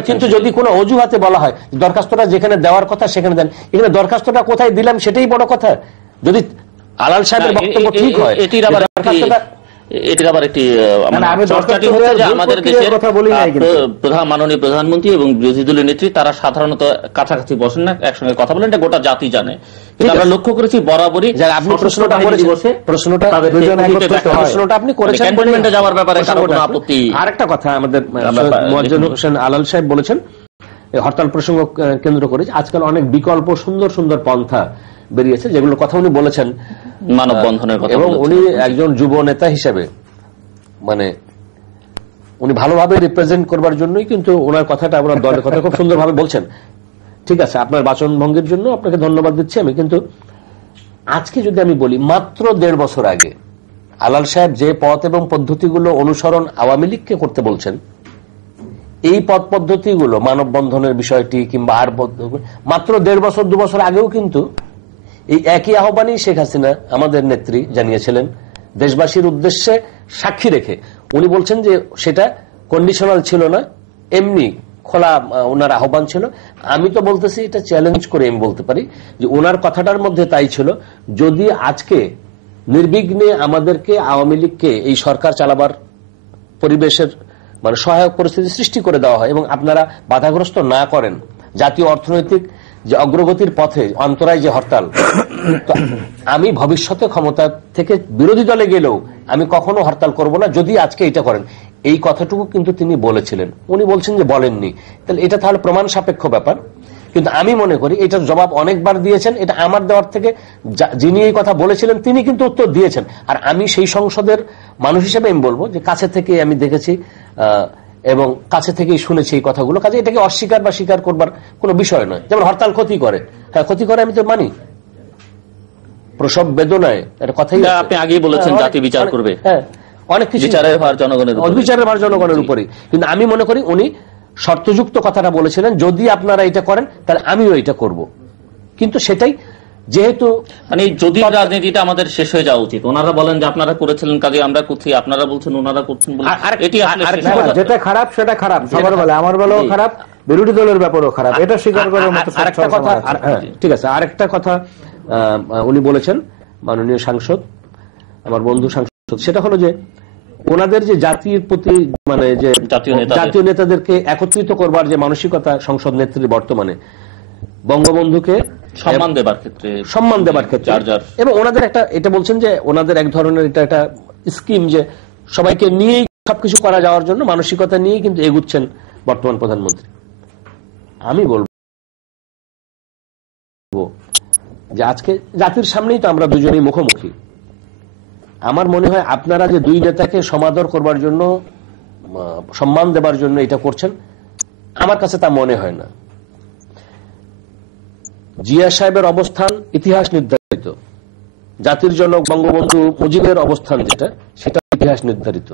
কিন্তু যদি কোনো অজুহাতে বলা হয় দরখাস্তটা যেখানে দেওয়ার কথা সেখানে দেন, এখানে দরখাস্তটা কোথায় দিলাম সেটাই বড় কথা। যদি আলাল সাহেবের বক্তব্য ঠিক হয়, এটির আবার একটি আমাদের দেশের মাননীয় প্রধানমন্ত্রী এবং বিরোধী দলের নেত্রী তারা সাধারণত কাছাকাছি বসেন না, একসঙ্গে কথা বলেন, এটা গোটা জাতি জানে। আমরা লক্ষ্য করেছি বরাবরই আপনি প্রশ্নটা আপনি করেছেন যাওয়ার ব্যাপারে আপত্তি। আরেকটা কথা আমাদের মোয়াজ্জেম হোসেন আলাল সাহেব বলেছেন হরতাল প্রসঙ্গ কেন্দ্র করে, আজকাল অনেক বিকল্প সুন্দর সুন্দর পন্থা বেরিয়েছে, যেগুলোর কথা উনি বলেছেন, মানববন্ধনের কথা। এবং উনি একজন যুব নেতা হিসেবে উনি ভালোভাবে রিপ্রেজেন্ট করবার জন্যই কিন্তু ওনার কথাটা, ওনার দলের কথা খুব সুন্দরভাবে বলছেন। ঠিক আছে, আপনার বাচন ভঙ্গির জন্য আপনাকে ধন্যবাদ দিচ্ছি আমি। কিন্তু আজকে যদি আমি বলি, মাত্র 1.5 বছর আগে আলাল সাহেব যে পথ এবং পদ্ধতিগুলো অনুসরণ আওয়ামী লীগকে করতে বলছেন, এই পথ পদ্ধতিগুলো মানববন্ধনের বিষয়টি কিংবা আর মাত্র 1.5 বছর 2 বছর আগেও কিন্তু এই একই আহ্বানই শেখ হাসিনা আমাদের নেত্রী জানিয়েছিলেন দেশবাসীর উদ্দেশ্যে সাক্ষী রেখে। উনি বলছেন যে সেটা কন্ডিশনাল ছিল না, এমনি খোলা ওনার আহ্বান ছিল। আমি তো বলতেছি, এটা চ্যালেঞ্জ করে আমি বলতে পারি যে ওনার কথাটার মধ্যে তাই ছিল, যদি আজকে নির্বিঘ্নে আমাদেরকে আওয়ামী লীগকে এই সরকার চালাবার পরিবেশের সহায়ক পরিস্থিতি সৃষ্টি করে দেওয়া হয় এবং আপনারা বাধাগ্রস্ত না করেন জাতীয় অর্থনৈতিক যে অগ্রগতির পথে অন্তরায় যে হরতাল, আমি ভবিষ্যতে ক্ষমতা থেকে বিরোধী দলে গেলেও আমি কখনো হরতাল করব না যদি আজকে এটা করেন। এই কথাটুকু কিন্তু তিনি বলেছিলেন। উনি বলছেন যে বলেননি, তাহলে এটা তাহলে প্রমাণ সাপেক্ষ ব্যাপার। কিন্তু আমি মনে করি এটার জবাব অনেকবার দিয়েছেন। এটা আমার দেওয়ার থেকে যিনি এই কথা বলেছিলেন তিনি কিন্তু উত্তর দিয়েছেন। আর আমি সেই সংসদের মানুষ হিসেবে আমি বলবো যে কাছে থেকে আমি দেখেছি এবং কাছে থেকেই শুনেছি এই কথাগুলো, কাজে এটাকে অস্বীকার বা স্বীকার করবার কোনো বিষয় নয়। যেমন হরতাল ক্ষতি করে, হ্যাঁ ক্ষতি করে, আমি তো মানি, প্রসব বেদনায় এটা কথাই আপনি আগেই বলেছেন জাতি বিচার করবে, হ্যাঁ অনেক কিছু বিচারের ভার জনগণের, বিচারের ভার জনগণের উপরে। কিন্তু আমি মনে করি উনি শর্তযুক্ত কথাটা বলেছিলেন, যদি আপনারা এটা করেন তাহলে আমিও এটা করব। কিন্তু সেটাই যেহেতু মানে যদি রাজনীতিটা আমাদের শেষ হয়ে যাওয়া উচিত, ওনারা বলেন যে আপনারা করেছিলেন কাজে আমরা করছি, আপনারা বলছেন ওনারা করছেন বলে এটি যেটা খারাপ সেটা খারাপ, সবার বেলা, আমার বেলাও খারাপ, বিরোধী দলের ব্যাপারেও খারাপ, এটা স্বীকার করার মতো। আরেকটা কথা, ঠিক আছে, আরেকটা কথা উনি বলেছেন মাননীয় সাংসদ, আমার বন্ধু সাংসদ, সেটা হলো যে ওনাদের যে জাতির প্রতি মানে যে জাতীয় নেতাদেরকে একত্রিত করবার যে মানসিকতা সংসদ নেত্রীর বর্তমানে, বঙ্গবন্ধুকে সম্মান দেবার ক্ষেত্রে এবং ওনাদের একটা এটা বলছেন যে ওনাদের এক ধরনের এটা একটা স্কিম যে সবাইকে নিয়েই সবকিছু করা যাওয়ার জন্য মানসিকতা নিয়েই কিন্তু এগুচ্ছেন বর্তমান প্রধানমন্ত্রী। আমি বলবো যে আজকে জাতির সামনেই তো আমরা দুজনেই মুখোমুখি। আমার মনে হয় আপনারা যে দুই নেতাকে সমাদর করবার জন্য, সম্মান দেবার জন্য এটা করছেন, আমার কাছে তা মনে হয় না। জিয়া সাহেবের অবস্থান ইতিহাস নির্ধারিত, জাতির জনক বঙ্গবন্ধু মুজিবের অবস্থান যেটা, সেটা ইতিহাস নির্ধারিত।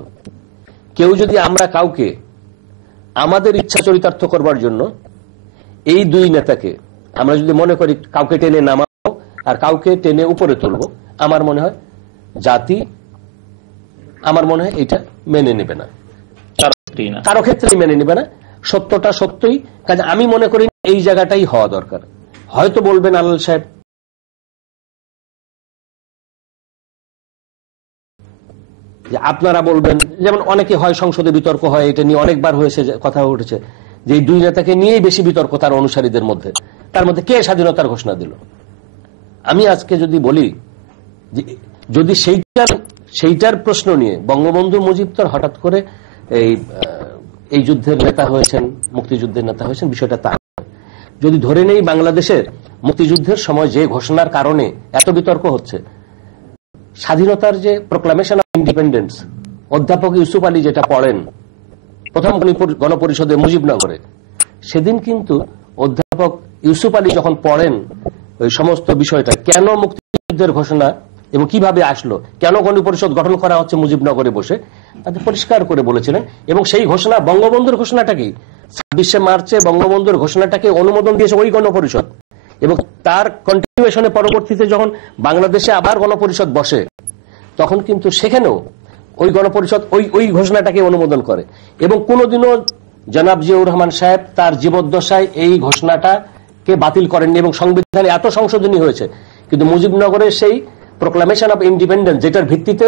কেউ যদি আমরা কাউকে আমাদের ইচ্ছা চরিতার্থ করবার জন্য এই দুই নেতাকে আমরা যদি মনে করি কাউকে টেনে নামাবো আর কাউকে টেনে উপরে তুলবো, আমার মনে হয় জাতি, আমার মনে হয় এটা মেনে নেবে না, কারো ক্ষেত্রেই মেনে নেবে না। সত্যটা সত্যই, কাজে আমি মনে করি এই জায়গাটাই হওয়া দরকার। হয়তো বলবেন আলাল সাহেব যে আপনারা বলবেন, যেমন অনেকে হয় সংসদে বিতর্ক হয়, এটা নিয়ে অনেকবার হয়েছে, কথা উঠেছে যে এই দুই নেতাকে নিয়েই বেশি বিতর্ক তার অনুসারীদের মধ্যে, তার মধ্যে কে স্বাধীনতার ঘোষণা দিল। আমি আজকে যদি বলি যে যদি সেইটার প্রশ্ন নিয়ে বঙ্গবন্ধু মুজিব তো হঠাৎ করে এই যুদ্ধের নেতা হয়েছেন, মুক্তিযুদ্ধের নেতা হয়েছেন, বিষয়টা তা যদি ধরে নেই বাংলাদেশের মুক্তিযুদ্ধের সময় যে ঘোষণার কারণে এত বিতর্ক হচ্ছে, স্বাধীনতার যে প্রোক্লামেশন অফ ইন্ডিপেন্ডেন্স অধ্যাপক ইউসুফ আলী যেটা পড়েন প্রথম গণপরিষদে মুজিবনগরে, সেদিন কিন্তু অধ্যাপক ইউসুফ আলী যখন পড়েন ওই সমস্ত বিষয়টা, কেন মুক্তিযুদ্ধের ঘোষণা এবং কিভাবে আসলো, কেন গণপরিষদ গঠন করা হচ্ছে মুজিবনগরে বসে, তাতে পরিষ্কার করে বলেছিলেন। এবং সেই ঘোষণা, বঙ্গবন্ধুর ঘোষণাটাকে 26শে মার্চে বঙ্গবন্ধুর ঘোষণাটাকে অনুমোদন দিয়েছে ওই গণপরিষদ, এবং তার কন্টিনিউশনে পরবর্তীতে যখন বাংলাদেশে আবার গণপরিষদ বসে তখন কিন্তু সেখানেও ওই গণপরিষদ ওই ঘোষণাটাকে অনুমোদন করে। এবং কোনোদিনও জনাব জিয়াউর রহমান সাহেব তার জীবদ্দশায় এই ঘোষণাটাকে বাতিল করেননি, এবং সংবিধানে এত সংশোধনী হয়েছে, কিন্তু মুজিবনগরের সেই প্রোক্লামেশন অফ ইন্ডিপেন্ডেন্স যেটার ভিত্তিতে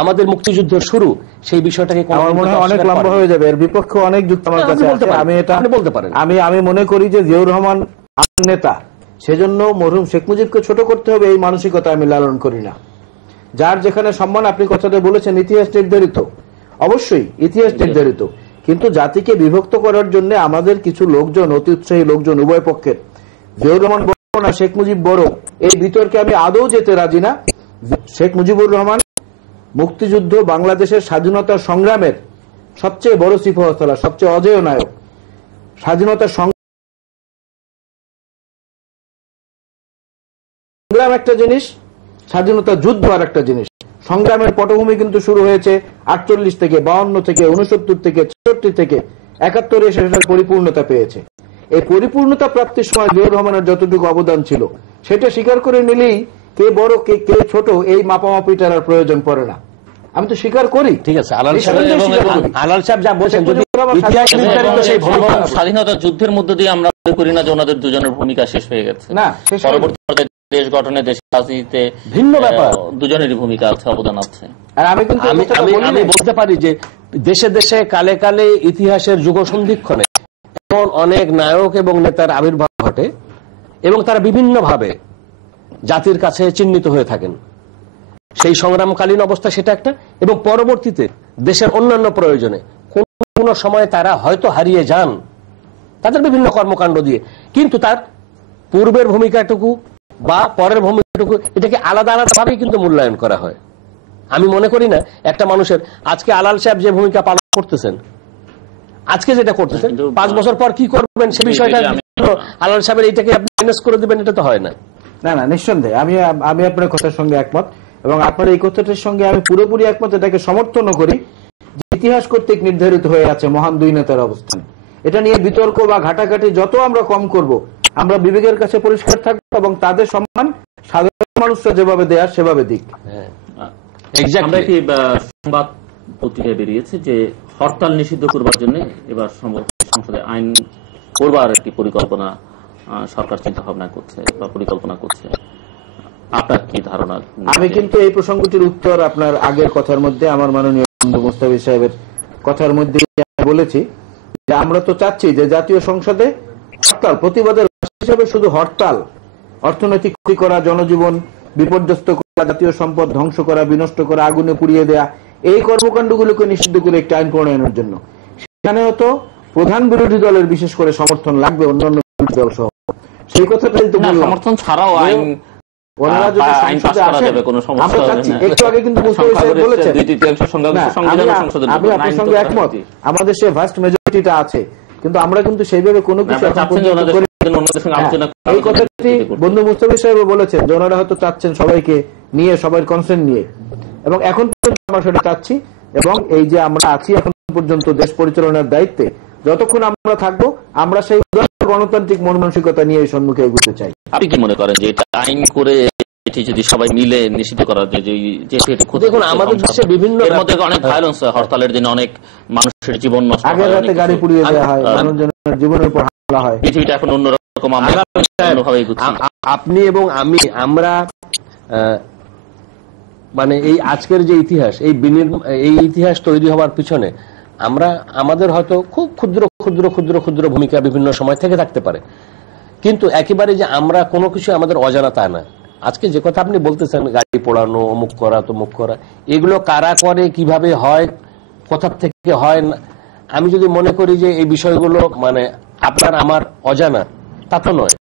আমাদের মুক্তিযুদ্ধ শুরু, সেই বিষয়টাকে আমার মনে হয় অনেক লম্বা হয়ে যাবে, এর বিপক্ষে অনেক যুক্তি আমার কাছে আছে। আমি এটা বলতে পারেন, আমি মনে করি যে জিয়াউর রহমান নেতা, সেজন্য মরহুম শেখ মুজিবকে ছোট করতে হবে এই মানসিকতা আমি লালন করি না। যার যেখানে সম্মান, আপনি কথাটা বলেছেন ইতিহাস নির্ধারিত, অবশ্যই ইতিহাস নির্ধারিত, কিন্তু জাতিকে বিভক্ত করার জন্য আমাদের কিছু লোকজন, অতি উৎসাহী লোকজন উভয় পক্ষের, জিয়াউর রহমান বড় না শেখ মুজিব বড়, এই বিতর্কে আমি আদৌ যেতে রাজি না। শেখ মুজিবুর রহমান মুক্তিযুদ্ধ, বাংলাদেশের স্বাধীনতা সংগ্রামের সবচেয়ে বড় সিপাহসালার, সবচেয়ে অজেয় নায়ক। স্বাধীনতা সংগ্রাম একটা জিনিস, স্বাধীনতা যুদ্ধ আর একটা জিনিস। সংগ্রামের পটভূমি কিন্তু শুরু হয়েছে 48 থেকে, 52 থেকে, 69 থেকে, 66 থেকে, 71 এসে সেটার পরিপূর্ণতা পেয়েছে। এই পরিপূর্ণতা প্রাপ্তির সময় জিয়াউর রহমানের যতটুকু অবদান ছিল সেটা স্বীকার করে নিলেই কে বড় কে ছোট এই মাপামাপিটার আর প্রয়োজন পড়ে না। আমি তো স্বীকার করি, ঠিক আছে, আলাল সাহেব যা বলছেন, স্বাধীনতা যুদ্ধের মধ্য দিয়ে আমরা মনে করি না যে ওনাদের দুজনের ভূমিকা শেষ হয়ে গেছে। না, পরবর্তী দেশ গঠনে, দেশ রাজনীতিতে ভিন্ন ব্যাপার, দুজনেরই ভূমিকা আছে, অবদান আছে। আর আমি বলতে পারি যে দেশে দেশে কালে কালে ইতিহাসের যুগ সন্ধিক্ষণে এমন অনেক নায়ক এবং নেতার আবির্ভাব ঘটে, এবং তারা বিভিন্ন ভাবে জাতির কাছে চিহ্নিত হয়ে থাকেন। সেই সংগ্রামকালীন অবস্থা সেটা একটা, এবং পরবর্তীতে দেশের অন্যান্য প্রয়োজনে কোন সময় তারা হয়তো হারিয়ে যান তাদের বিভিন্ন কর্মকাণ্ড দিয়ে, কিন্তু তার পূর্বের ভূমিকাটুকু বা পরের ভূমিকাটুকু এটাকে আলাদা আলাদা ভাবেই কিন্তু মূল্যায়ন করা হয়। আমি মনে করি না একটা মানুষের আজকে আলাল সাহেব যে ভূমিকা পালন করতেছেন, আজকে যেটা করতেছেন, 5 বছর পর কি করবেন সে বিষয়টা আলাল সাহেবের এইটাকে আপনি ম্যানেজ করে দিবেন, এটা তো হয় না। না না, নিঃসন্দেহে আমি আপনার কথার সঙ্গে একমত, এবং আপনার এই কথাটার সঙ্গে আমি পুরোপুরি একমত, এটাকে সমর্থন করি যে ইতিহাস কর্তৃক নির্ধারিত হয়ে আছে মহান দুই নেতার অবস্থান। এটা নিয়ে বিতর্ক বা ঘাটাঘাটি যত আমরা কম করব, আমরা বিবেকের কাছে পরিষ্কার থাকবো এবং তাদের সম্মান সাধারণ মানুষরা যেভাবে দেয়ার সেভাবে দিক। আমরা কি সংবাদ পত্রিকায় বেরিয়েছে যে হরতাল নিষিদ্ধ করবার জন্য এবার সংসদে আইন করবার একটি পরিকল্পনা সরকার চিন্তা ভাবনা করছে বা পরিকল্পনা করছে, আপনার কি ধারণা? আমি কিন্তু এই প্রসঙ্গটির উত্তর আপনার আগের কথার মধ্যে, আমার মাননীয় বন্ধু মুস্তাফিজ সাহেবের কথার মধ্যে বলেছি যে আমরা তো চাচ্ছি যে জাতীয় সংসদে হরতাল প্রতিবাদের হিসেবে শুধু হরতাল, অর্থনৈতিক ক্ষতি করা, জনজীবন বিপর্যস্ত করা, জাতীয় সম্পদ ধ্বংস করা, বিনষ্ট করা, আগুনে পুড়িয়ে দেয়া, এই কর্মকাণ্ডগুলোকে নিষিদ্ধ করে একটি আইন প্রণয়নের জন্য। সেখানে হয়তো প্রধান বিরোধী দলের বিশেষ করে সমর্থন লাগবে, অন্যান্য বিরোধী দল সহ। সেই কথাটাই তো সমর্থন ছাড়াও আইন একটু আগে কিন্তু বলেছেন, আমি আপনার সঙ্গে একমত, আমাদের সে ভাস্ট মেজরিটিটা আছে, কিন্তু আমরা কিন্তু সেইভাবে কোনো কিছু এই কথাটি বন্ধু মুস্তাফিজ সাহেব বলেছেন যে ওনারা হয়তো চাচ্ছেন সবাইকে নিয়ে, সবার কনসেন্ট নিয়ে, এবং এখন পর্যন্ত আমরা সেটা চাচ্ছি। এবং এই যে আমরা আছি এখন পর্যন্ত দেশ পরিচালনার দায়িত্বে, যতক্ষণ আমরা থাকবো আমরা সেই গণতান্ত্রিক মন মানসিকতা নিয়ে সম্মুখে এগোতে চাই। আপনি কি মনে করেন যে এটা আইন করে এটি যদি সবাই মিলে নিষিদ্ধ করা যায়, দেখুন আমাদের দেশে বিভিন্ন এর মধ্যে অনেক ভায়োলেন্স হয়, হরতালের দিন অনেক মানুষের জীবন নষ্ট হয়, আগের রাতে গাড়ি পুড়িয়ে দেওয়া হয়, মানুষজনের জীবনের উপর হামলা হয়, পৃথিবীটা এখন অন্যরকম। আপনি এবং আমরা মানে এই আজকের যে ইতিহাস, এই ইতিহাস তৈরি হওয়ার পিছনে আমরা আমাদের হয়তো খুব ক্ষুদ্র ক্ষুদ্র ক্ষুদ্র ক্ষুদ্র ভূমিকা বিভিন্ন সময় থেকে থাকতে পারে, কিন্তু একেবারে যে আমরা কোনো কিছু আমাদের অজানা তা না। আজকে যে কথা আপনি বলতেছেন, গাড়ি পোড়ানো, অমুক করা তমুক করা, এগুলো কারা করে, কিভাবে হয়, কোথা থেকে হয় না, আমি যদি মনে করি যে এই বিষয়গুলো মানে আপনার আমার অজানা, তা তো নয়।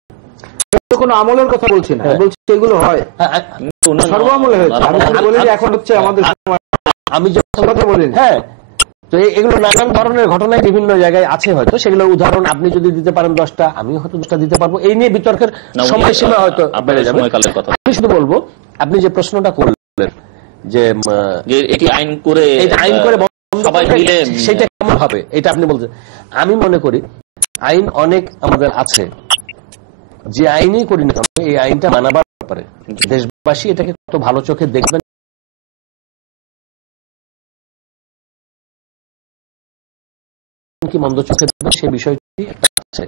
কোনো আমলের কথা বলছি না, বলছি এগুলো হয়, সর্বামলে হয়েছে। আমি বলি যে এখন হচ্ছে আমাদের সময়, আমি যখন কথা বলি, হ্যাঁ, তো এগুলো নানান ধরনের ঘটনায় বিভিন্ন জায়গায় আছে, হয়তো সেগুলো উদাহরণ আপনি যদি দিতে পারেন 10টা, আমি হয়তো 10টা দিতে পারবো, এই নিয়ে বিতর্কের সময়সীমা হয়তো বেড়ে যাবে। আমি শুধু বলবো, আপনি যে প্রশ্নটা করলেন যে এটি আইন করে সবাই মিলে সেটা কেমন হবে, এটা আপনি বলছেন, আমি মনে করি আইন অনেক আমাদের আছে, যে আইনই করি না এই আইনটা মানাবার ব্যাপারে দেশবাসী এটাকে কত ভালো চোখে দেখবেন, কি মন্দ চোখে দেখবেন, সেই বিষয়টি আছে।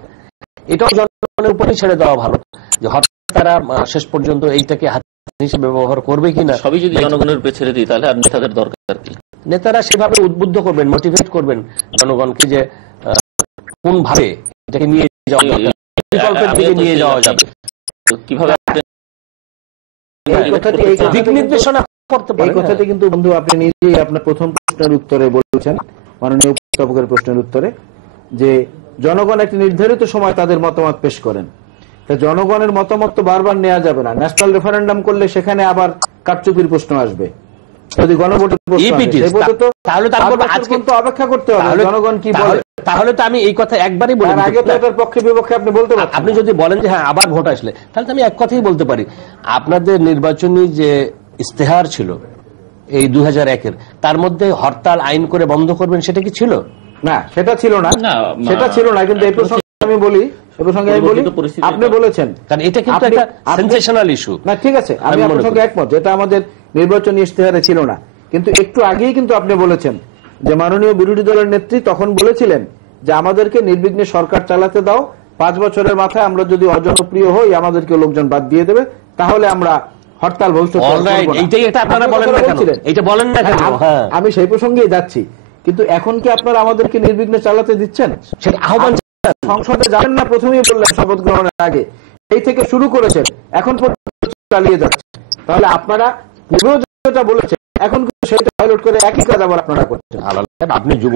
এটাও জনগণের উপরেই ছেড়ে দেওয়া ভালো, যে হঠাৎ তারা শেষ পর্যন্ত এইটাকে হাত হিসেবে ব্যবহার করবে কিনা। সবই যদি জনগণের উপরে ছেড়ে দিই, তাহলে নেতাদের দরকার কি? নেতারা সেভাবে উদ্বুদ্ধ করবেন, মোটিভেট করবেন জনগণকে, যে কোন ভাবে এটাকে নিয়ে যাওয়া যাবে, বিকল্পের দিকে নিয়ে যাওয়া যাবে, কিভাবে দিক নির্দেশনা করতে পারে। এই কথাটি কিন্তু বন্ধু আপনি নিজেই আপনার প্রথম প্রশ্নের উত্তরে বলেছেন, মাননীয় উপস্থাপকের প্রশ্নের উত্তরে, যে জনগণ একটি নির্ধারিত সময় তাদের মতামত পেশ করেন। জনগণের মতামত তো বারবার নেওয়া যাবে না, ন্যাশনাল রেফারেন্ডাম করলে সেখানে আবার কারচুপির প্রশ্ন আসবে, যদি গণভোটের অপেক্ষা করতে হবে জনগণ কি বলে। তাহলে তো আমি এই কথা একবারই বলি, আগে তো এটার পক্ষে বিপক্ষে আপনি বলতে পারেন। আপনি যদি বলেন যে হ্যাঁ আবার ভোট আসলে, তাহলে তো আমি এক কথাই বলতে পারি, আপনাদের নির্বাচনী যে ইস্তেহার ছিল এই 2001-এর, তার মধ্যে হরতাল আইন করে বন্ধ করবেন সেটা কি ছিল? না, সেটা ছিল না, সেটা ছিল না। কিন্তু এই প্রসঙ্গে আমি বলি, আপনি বলেছেন, কারণ এটা কিন্তু একটা সেনসেশনাল ইস্যু। না, ঠিক আছে, আমি আপনার সঙ্গে একমত, যেটা আমাদের নির্বাচনী ইশতেহারে ছিল না। কিন্তু একটু আগেই কিন্তু আপনি বলেছেন যে মাননীয় বিরোধী দলের নেত্রী তখন বলেছিলেন যে আমাদেরকে নির্বিঘ্নে সরকার চালাতে দাও, 5 বছরের মাথায় আমরা যদি অজনপ্রিয় হই, আমাদেরকে লোকজন বাদ দিয়ে দেবে, তাহলে আমরা হরতাল ভবিষ্যতে। আমি সেই প্রসঙ্গেই যাচ্ছি, কিন্তু এখন কি আপনারা আমাদেরকে নির্বিঘ্নে চালাতে দিচ্ছেন? আহ্বান সংসদে যাবেন না, প্রথমেই বললেন শপথ গ্রহণের আগে, এই থেকে শুরু করেছেন, এখন পর্যন্ত চালিয়ে যাচ্ছে। তাহলে আপনারা পূর্বেও যেটা বলেছেন, এখন সেটা পাইলট করে একই কাজ আবার আপনারা করছেন। আপনি যুব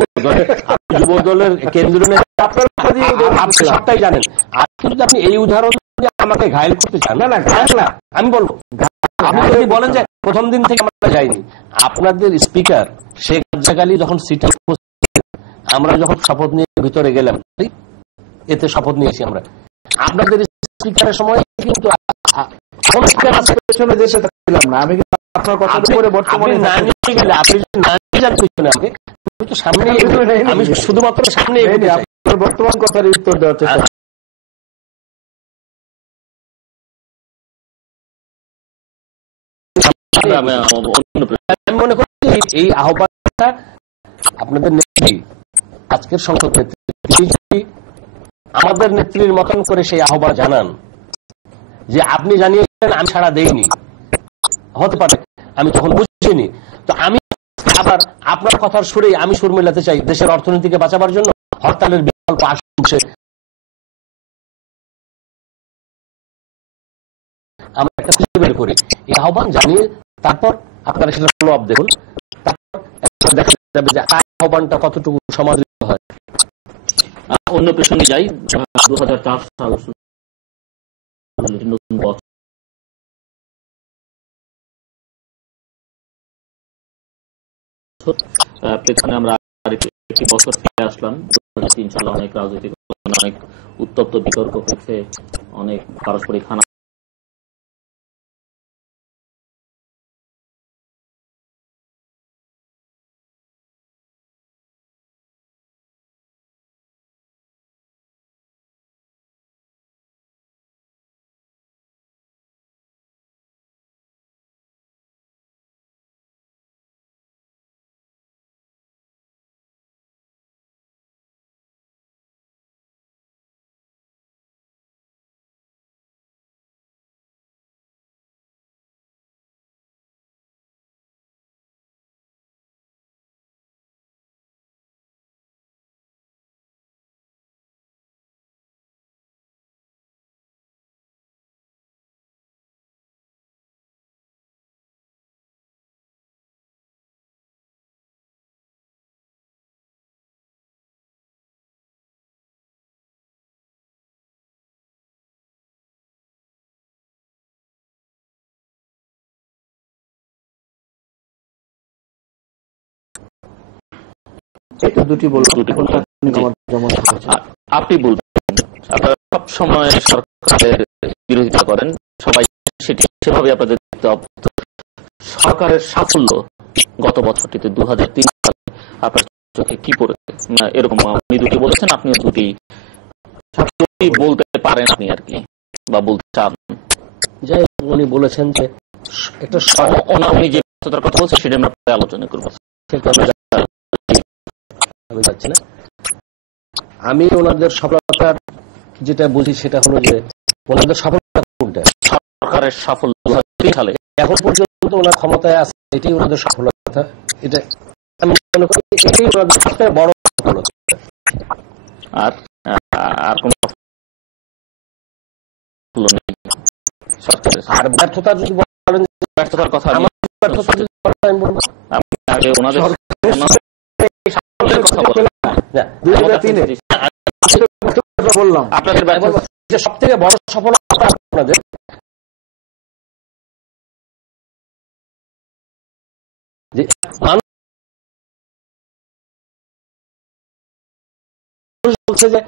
দলের কেন্দ্র আপনি সবটাই জানেন, কিন্তু আপনি এই উদাহরণ আমাকে ঘায়েল করতে চান না। না, আমি বলবো, আপনি যদি বলেন যে প্রথম দিন থেকে আমরা যাইনি, আপনাদের স্পিকার শেখ হাসিনা যখন সিটে আমরা যখন শপথ নিয়ে ভিতরে গেলাম, এতে শপথ নিয়েছি আমরা, আপনাদের স্পিকারের সময় কিন্তু আমি আপনার কথা বলে বর্তমানে আপনি সামনে, আমি শুধুমাত্র সামনে বর্তমান কথার উত্তর দেওয়ার চেষ্টা আমি মনে করি এই আহ্বানটা আপনাদের নেত্রী, আজকের সংসদ নেত্রী, যদি আমাদের নেত্রীর মতন করে সেই আহ্বান জানান যে আপনি জানিয়েছেন আমি সাড়া দেইনি, হতে পারে আমি তখন বুঝিনি, তো আমি আবার আপনার কথার সুরেই আমি সুর মেলাতে চাই দেশের অর্থনীতিকে বাঁচাবার জন্য হরতালের বিকল্প আসছে, আমরা একটা খুঁজে বের করি এই আহ্বান জানিয়ে তারপর আপনারা সেটা ফলো আপ দেখুন, তারপর দেখা যাবে যে আহ্বানটা কতটুকু সমাদৃত হয়। অন্য প্রসঙ্গে যাই, 2004 সাল নতুন বছর, পেছনে আমরা একটি বছর ফিরে আসলাম। 2003 সালে অনেক রাজনৈতিক অনেক উত্তপ্ত বিতর্ক হয়েছে, অনেক পারস্পরিক হানা দুটি বলবেন। আপনি বলবেন, আপনারা সবসময় সরকারের বিরোধিতা করেন, সবাই সেটি সেভাবে আপনাদের সরকারের সাফল্য গত বছরটিতে 2003 সালে আপনার চোখে কি পড়েছে? এরকম উনি দুটি বলেছেন, আপনিও দুটি বলতে পারেন আপনি আর কি, বা বলতে চান। যাই উনি বলেছেন যে একটা উনি যে কথা বলছেন সেটা আমরা পরে আলোচনা করবো। আমি যাচ্ছি না, আমি ওনাদের সফলতার যেটা বুঝি সেটা হলো যে ওনাদের সফলতা কোনটা, সরকারের সাফল্য 2003 সালে এখন পর্যন্ত ওনার ক্ষমতায় আছে, এটাই ওনাদের সফলতা। এটা আমি মনে করি এটাই ওনাদের সবচেয়ে বড় সফলতা। আর কোন আর ব্যর্থতা যদি বলেন, ব্যর্থতার কথা আমার ব্যর্থতা যদি আমি বলবো আগে ওনাদের বললাম আপনাদের যে সব থেকে বড় সফলতা আপনাদের যে মানুষ বলছে যে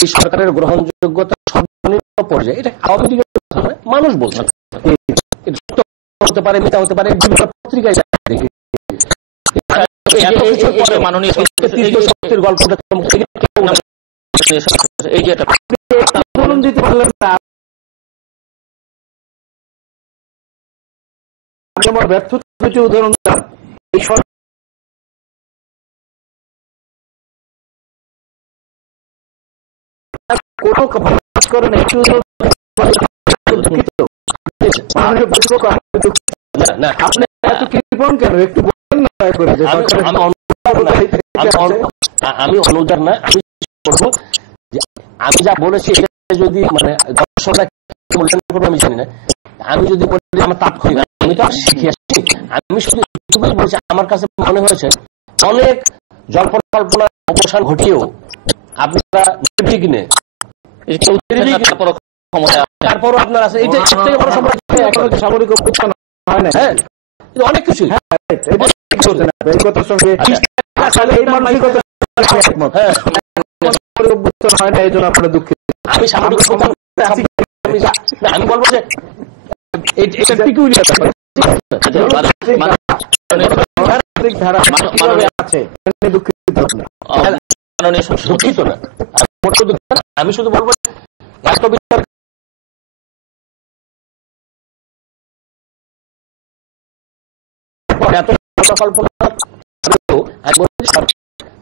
এই সরকারের গ্রহণযোগ্যতা সর্বনিম্ন পর্যায়ে, এটা আওয়ামী লীগের কথা নয়, মানুষ বলছে। হতে পারে, মিথ্যা হতে পারে, বিভিন্ন পত্রিকায় দেখি মাননীয় গল্পটা এই যে দিতে পারলেন না, আমার ব্যর্থতা উদাহরণ এই কোনো কাজ করে না, একটু আপনি এত কৃপণ কেন, একটু বলেন না করে যে আমি অনুদার না, আমি বলবো যে আমি যা বলেছি এটা যদি মানে দর্শকরা মূল্যায়ন করবো আমি জানি না, আমি যদি বলি আমার তাৎক্ষণিক, আমি তো শিখে আসছি, আমি শুধু এটুকুই বলছি আমার কাছে মনে হয়েছে অনেক জল্পনা অবসান ঘটিয়েও আপনারা নির্বিঘ্নে তারপরও আপনার আছে এইটা সবথেকে বড় সম্পর্ক, এখনো তো সামরিক অভ্যুত্থান হয় না, হ্যাঁ অনেক কিছু এই কথার সঙ্গে এই মানসিকতা অভ্যুত্থান হয় না, এই জন্য আপনারা দুঃখিত। আমি সামরিক আমি বলবো যে এটা ধারা আছে দুঃখিত। মাননীয় দুঃখিত না, আমি শুধু বলবো এত বিচার এত কল্পনা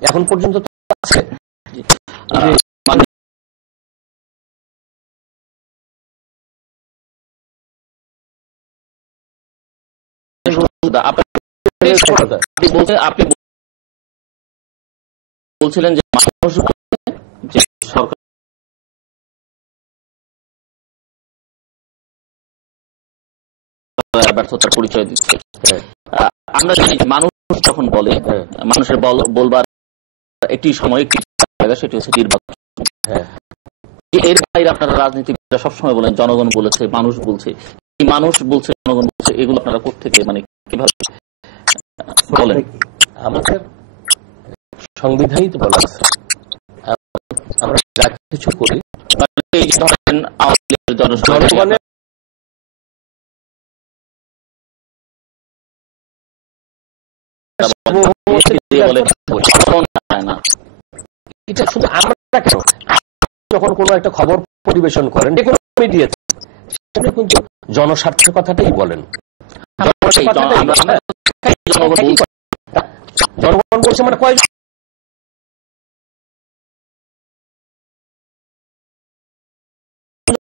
এখন পর্যন্ত আছে। আপনি বলছিলেন যে মানুষ যে সরকার ব্যর্থতার পরিচয় দিচ্ছে। আমরা জানি মানুষ যখন বলে, মানুষের বলবার একটি সময় সেটি হচ্ছে নির্বাচন। এর বাইরে আপনারা রাজনীতিবিদরা সবসময় বলেন জনগণ বলেছে, মানুষ বলছে, মানুষ বলছে, জনগণ বলছে, এগুলো আপনারা কোত্থেকে মানে কিভাবে বলেন? আমাদের সংবিধানই তো বলা আছে আমরা যা কিছু করি জনগণের এটা শুধু আমরা কেন, যখন কোনো একটা খবর পরিবেশন করেন যে কোনো মিডিয়াতে সেখানে কিন্তু জনস্বার্থের কথাটাই বলেন। জনগণ বলছে মানে কয়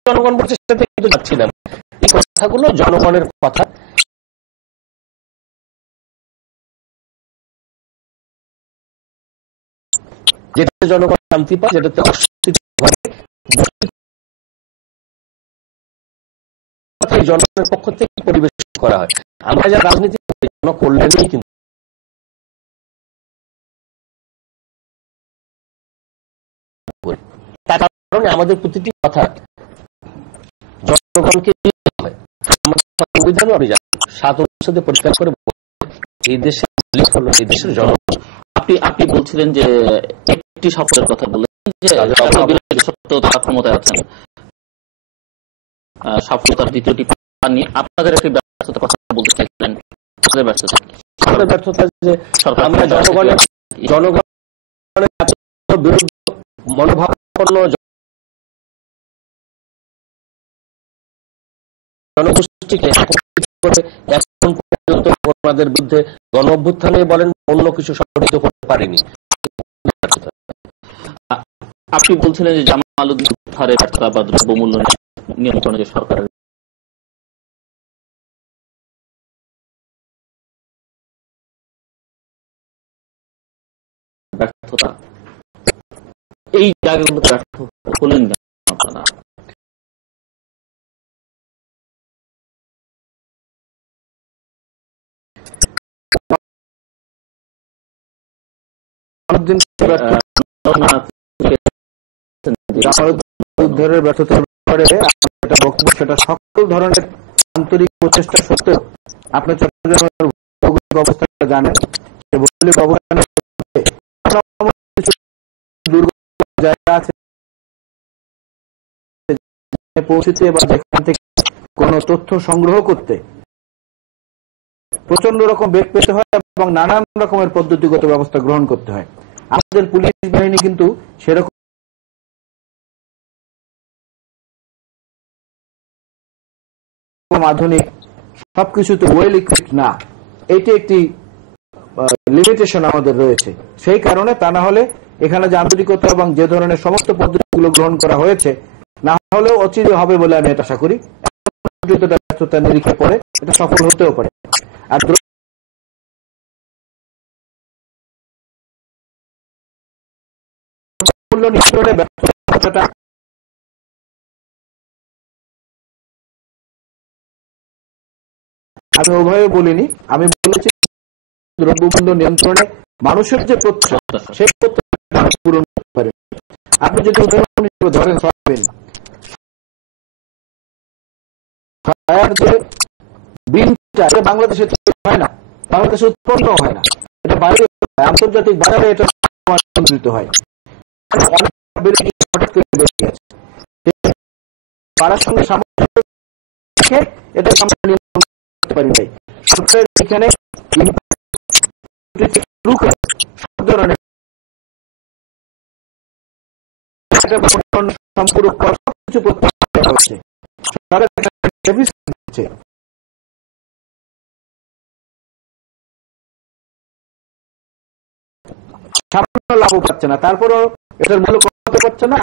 জনগণ বলছে সেটাতে কিন্তু যাচ্ছিলাম। এই কথাগুলো জনগণের কথা, যেটাতে জনগণ শান্তি পায়, যেটাতে জনগণের পক্ষ থেকে পরিবেশ করা হয়। আমরা যা রাজনীতি করলেনই কিন্তু তার কারণে আমাদের প্রতিটি কথা জনগণকে হয়। সংবিধানও আমি জানি 7 অনুচ্ছেদে পরিষ্কার করে এই দেশের মালিক হলো এই দেশের জনগণ। আপনি বলছিলেন যে একটি সফরের কথা বললেন যে সত্যতা ক্ষমতায় আছেন, সফলতার দ্বিতীয়টি পাননি। আপনাদের একটি ব্যর্থতার কথা বলতে চাইছিলেন। ব্যর্থতা যে আমরা জনগণের বিরুদ্ধে মনোভাবাপন্ন জনগোষ্ঠীকে এখন পর্যন্ত ওনাদের বিরুদ্ধে গণ অভ্যুত্থানে বলেন অন্য কিছু সংগঠিত করতে পারেনি। আপনি বলছিলেন যে জামাল উদ্দিন হারে ব্যর্থতা বা দ্রব্যমূল্য নিয়ন্ত্রণে যে সরকারের ব্যর্থতা, এই জায়গাগুলো ব্যর্থ হলেন না আপনারা? উদ্ধারের ব্যর্থতার ব্যাপারে বক্তব্য, সেটা সকল ধরনের আন্তরিক প্রচেষ্টা সত্ত্বেও আপনি চট্টগ্রামের ভৌগোলিক অবস্থাটা জানেন। ভৌগোলিক অবস্থানের জায়গা আছে পৌঁছতে বা যেখান থেকে কোন তথ্য সংগ্রহ করতে প্রচন্ড রকম বেগ পেতে হয় এবং নানান রকমের পদ্ধতিগত ব্যবস্থা গ্রহণ করতে হয়। আমাদের পুলিশ বাহিনী কিন্তু সেরকম আধুনিক সবকিছুতে ওয়েল ইকুইপড না। এটি একটি লিমিটেশন আমাদের রয়েছে। সেই কারণে তা না হলে এখানে যে আন্তরিকতা এবং যে ধরনের সমস্ত পদ্ধতিগুলো গ্রহণ করা হয়েছে, না হলেও অচিরে হবে বলে আমি এটা আশা করি। ব্যর্থতার নিরীক্ষা করে এটা সফল হতেও পারে। আর ব্যর্থতা আমি উভয়ে বলিনি, আমি বলেছি দ্রব্যমূল্য নিয়ন্ত্রণে মানুষের যে প্রত্যাশা সেই প্রত্যাশা পূরণ করতে পারে। আপনি যদি উদাহরণ হিসেবে ধরেন সয়াবিন, যে বিনটা বাংলাদেশে হয় না, বাংলাদেশে উৎপন্ন হয় না, এটা বাইরে আন্তর্জাতিক বাজারে এটা নিয়ন্ত্রিত হয়। হঠাৎ করে বেশি আছে পাড়ার সঙ্গে সামনে এটা আমরা নিয়ন্ত্রণ করতে পারি নাই। সরকারের এখানে সব ধরনের সম্পূরক সবকিছু প্রত্যাখ্যান হচ্ছে, সামান্য লাভ পাচ্ছে না, তারপরও এটার মূল্য কমাতে পারছে না।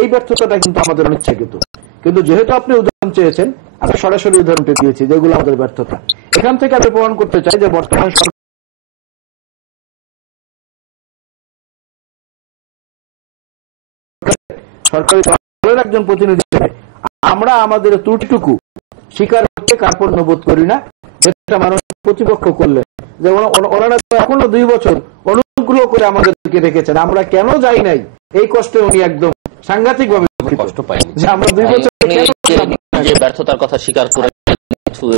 এই ব্যর্থতাটা কিন্তু আমাদের অনিচ্ছাকৃত, কিন্তু যেহেতু আপনি উদাহরণ চেয়েছেন আমি সরাসরি উদাহরণটা দিয়েছি যেগুলো আমাদের ব্যর্থতা। এখান থেকে আমি প্রমাণ করতে চাই যে বর্তমান সরকারি দলের একজন প্রতিনিধি হিসেবে আমরা আমাদের ত্রুটিটুকু স্বীকার করতে কার্পণ্য বোধ করি না, যেটা মানুষ প্রতিপক্ষ করলেন। যেমন ওনারা এখনো 2 বছর অনুগ্রহ করে আমাদেরকে রেখেছেন, আমরা কেন যাই নাই এই কষ্টে উনি একদম সাংঘাতিক ভাবে কষ্ট পাইনি যে আমরা 2 বছর যে ব্যর্থতার কথা স্বীকার করে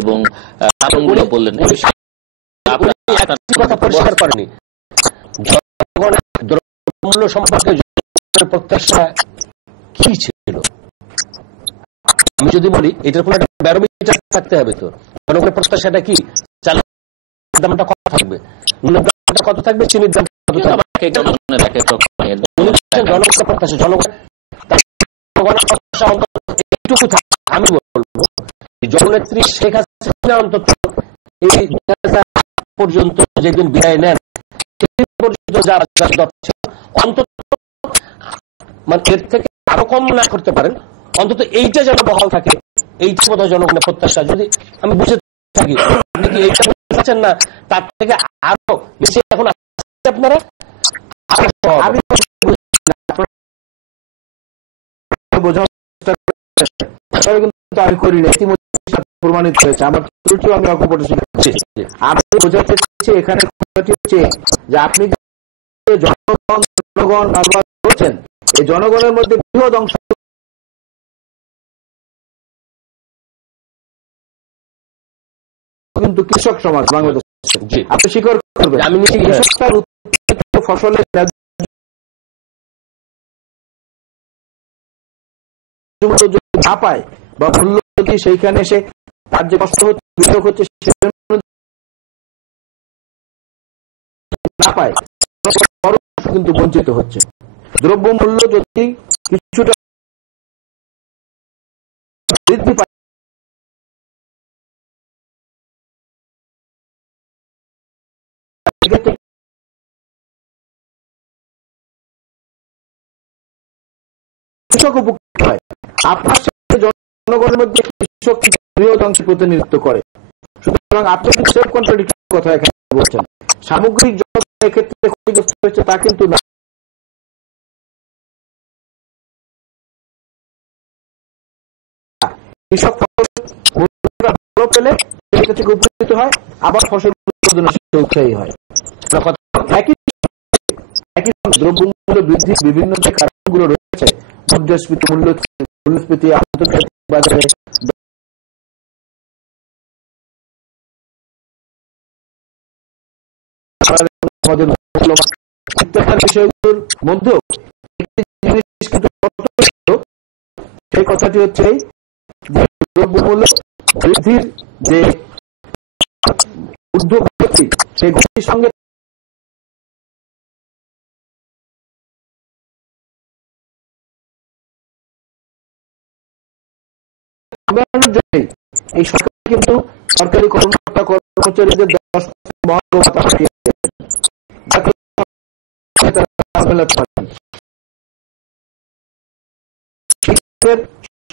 এবং কারণগুলো বললেন, কথা পরিষ্কার করেনি দ্রব্যমূল্য সম্পর্কে প্রত্যাশা কি ছিল। আমি যদি বলি এটার কোনো একটা ব্যারোমিটার থাকতে হবে, তো জনগণের প্রত্যাশাটা কি, চালের দামটা কত থাকবে, নুনের দামটা কত থাকবে, চিনির দাম কত থাকবে, জনগণের প্রত্যাশা, জনগণের প্রত্যাশা এইটুকু থাকে। আমি বলবো জননেত্রী শেখ হাসিনা অন্তত এই পর্যন্ত যেদিন বিদায় নেন সেই পর্যন্ত যারা অন্তত মানে এর থেকে আরো কম না করতে পারেন, অন্তত এইটা যেন বহাল থাকে, এইটা বোধহয় জনগণের প্রত্যাশা। যদি আমি বুঝে থাকি আপনি কি এইটা বুঝতে না, তার থেকে আরো বেশি এখন আপনারা আমি করি না, ইতিমধ্যে প্রমাণিত হয়েছে, আমার ত্রুটিও আমি অকপটে শিখেছি। আমি বোঝাতে চাইছি এখানে হচ্ছে যে আপনি জনগণ বারবার বলছেন, এই জনগণের মধ্যে বৃহৎ অংশ কিন্তু কৃষক সমাজ বাংলাদেশ। আপনি স্বীকার করবেন আমি কৃষকটার উৎপাদিত ফসলের না পায় বা মূল্য যদি সেইখানে এসে তার যে কষ্ট হচ্ছে বিনিয়োগ হচ্ছে না পায়, কিন্তু বঞ্চিত হচ্ছে। দ্রব্যমূল্য যদি কিছুটা বৃদ্ধি পায় কৃষক উপকৃত হয়। আপনার জনগণের মধ্যে কৃষক বৃহৎ অংশে প্রতিনিধিত্ব করে, সুতরাং আপনি কিন্তু সেলফ কন্ট্রাডিক্টরি কথা এখানে বলছেন। সামগ্রিক জনগণ এক্ষেত্রে ক্ষতিগ্রস্ত হয়েছে তা কিন্তু না। কৃষক ফসল ভালো পেলে সেটা থেকে উপকৃত হয়, আবার ফসল উৎপাদনে উৎসাহী হয়। একই দ্রব্যমূল্য বৃদ্ধির বিভিন্ন যে কারণগুলো রয়েছে, মুদ্রাস্ফীতি, মূল্যস্ফীতি, আন্তর্জাতিক বাজারে বিষয়গুলোর মধ্যেও সেই কথাটি হচ্ছে দ্রব্যমূল্য বৃদ্ধির যে উদ্যোগ সেই গতির সঙ্গে এই সরকার কিন্তু সরকারি কর্মকর্তা কর্মচারীদের 10 মহার্ঘ ভাতা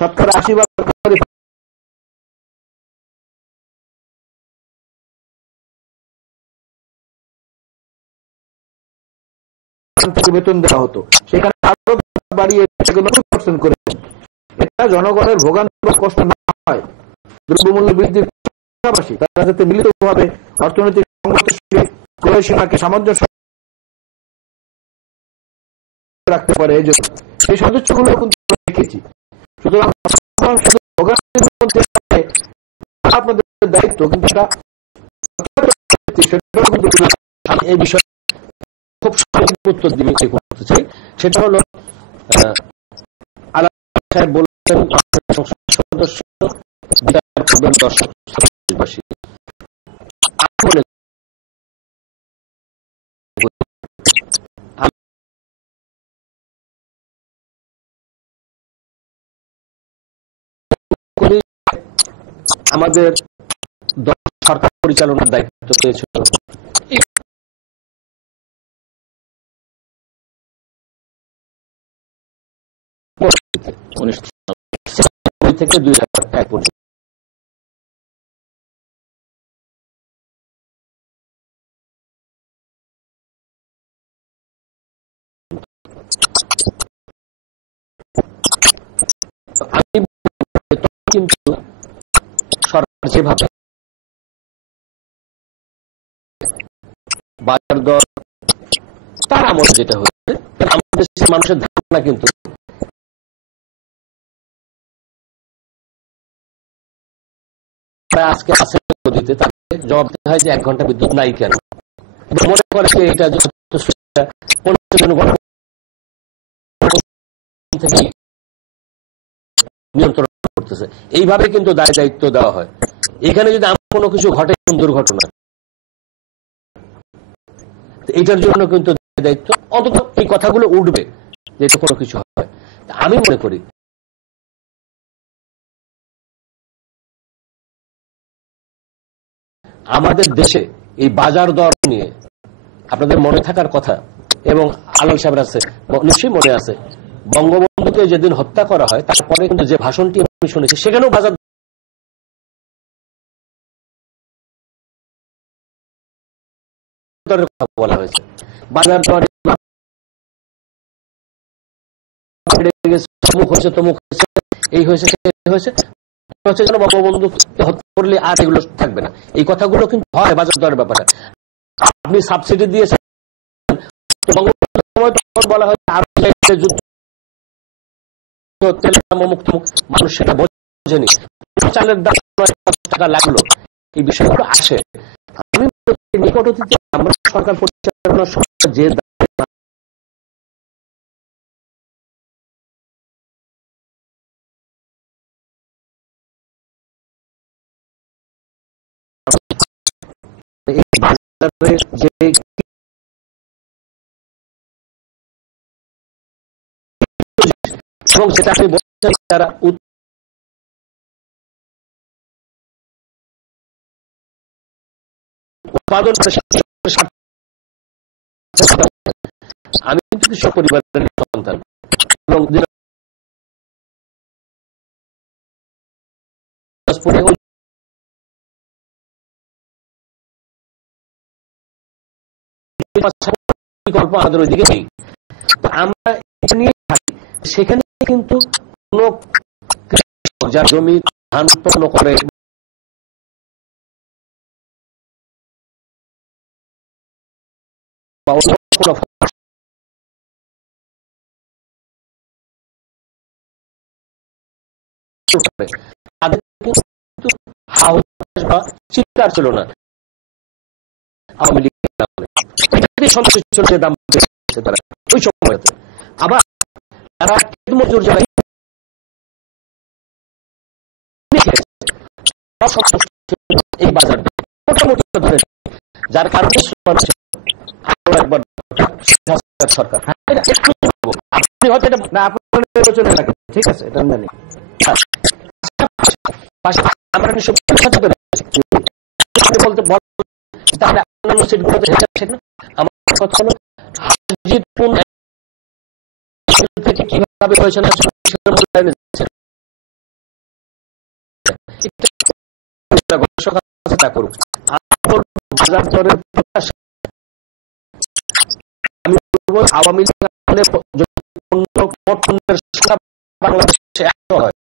সরকার 80 বেতন দেওয়া হতো, সেখানে আরো বাড়িয়ে 90% করেছেন। এটা জনগণের ভোগান্তি বা কষ্ট না হয়, দ্রব্যমূল্য বৃদ্ধির পাশাপাশি তারা যাতে মিলিতভাবে অর্থনৈতিক ক্রয় সীমাকে সামঞ্জস্য রাখতে পারে, এই জন্য সেই সদস্যগুলো কিন্তু রেখেছি। সুতরাং ভোগান্তির মধ্যে আপনাদের দায়িত্ব, কিন্তু এই বিষয়ে খুব সঠিক উত্তর করতে চাই। সেটা হলো সাহেব বলছেন সংসদ সদস্য বিচার করবেন দর্শক দেশবাসী। আমাদের সরকার পরিচালনার দায়িত্ব পেয়েছিল থেকে 2001 পর্যন্ত। কিন্তু সরকার যেভাবে বাজার দর তার আমল যেটা হচ্ছে, আমাদের দেশের মানুষের ধারণা কিন্তু আজকে আসে দিতে, তাকে জবাব দিতে হয় যে 1 ঘন্টা বিদ্যুৎ নাই কেন, মনে করে এটা নিয়ন্ত্রণ করতেছে। এইভাবে কিন্তু দায় দায়িত্ব দেওয়া হয়। এখানে যদি আমার কোনো কিছু ঘটে, দুর্ঘটনা, এটার জন্য কিন্তু দায় দায়িত্ব অন্তত এই কথাগুলো উঠবে যে কোনো কিছু হয়। আমি মনে করি আমাদের দেশে এই বাজার দর নিয়ে আপনাদের মনে থাকার কথা, এবং আলাল সাহেবের আছে নিশ্চয়ই মনে আছে, বঙ্গবন্ধুকে যেদিন হত্যা করা হয় তারপরে কিন্তু যে ভাষণটি আমি শুনেছি সেখানেও বাজার দরের কথা বলা হয়েছে। বাজার দর তমুক হয়েছে, তমুক হয়েছে, এই হয়েছে, হয়েছে হচ্ছে যেন বঙ্গবন্ধুকে হত্যা করলে আর এগুলো থাকবে না। এই কথাগুলো কিন্তু হয় বাজার দরের ব্যাপারে। আপনি সাবসিডি দিয়েছেন, বঙ্গবন্ধুর সময় তখন বলা হয় আর যুদ্ধ মানুষ সেটা বোঝেনি, চালের দাম 5 টাকা লাগলো, এই বিষয়গুলো আসে। আমি নিকট অতীতে আমরা সরকার পরিচালনার সময় যে এবং সেটা আপনি বলছেন তারা উৎপাদন, আমি কিন্তু কৃষক পরিবারের সন্তান এবং বিকল্প আমাদের ওইদিকে নেই। আমরা এটা নিয়ে থাকি, সেখানে কিন্তু কোন যার জমি ধান উৎপন্ন করে বা অন্য কোনো তাদের কিন্তু চিৎকার ছিল না আওয়ামী লীগের সন্ত্রাসী চলছে দাম তারা ওই সময়তে। আবার তারা মজুর যারা এই বাজার মোটামুটি ধরে, যার কারণে একবার সরকার আপনি হয়তো এটা না আপনার আলোচনা রাখেন, ঠিক আছে, এটা জানি আমরা বলতে তাহলে অন্যান্য সিটগুলোতে আমার কথা হলো থেকে কিভাবে হয়েছে না করুক। বাজার দরের আমি বলবো আওয়ামী লীগ বাংলাদেশে হয়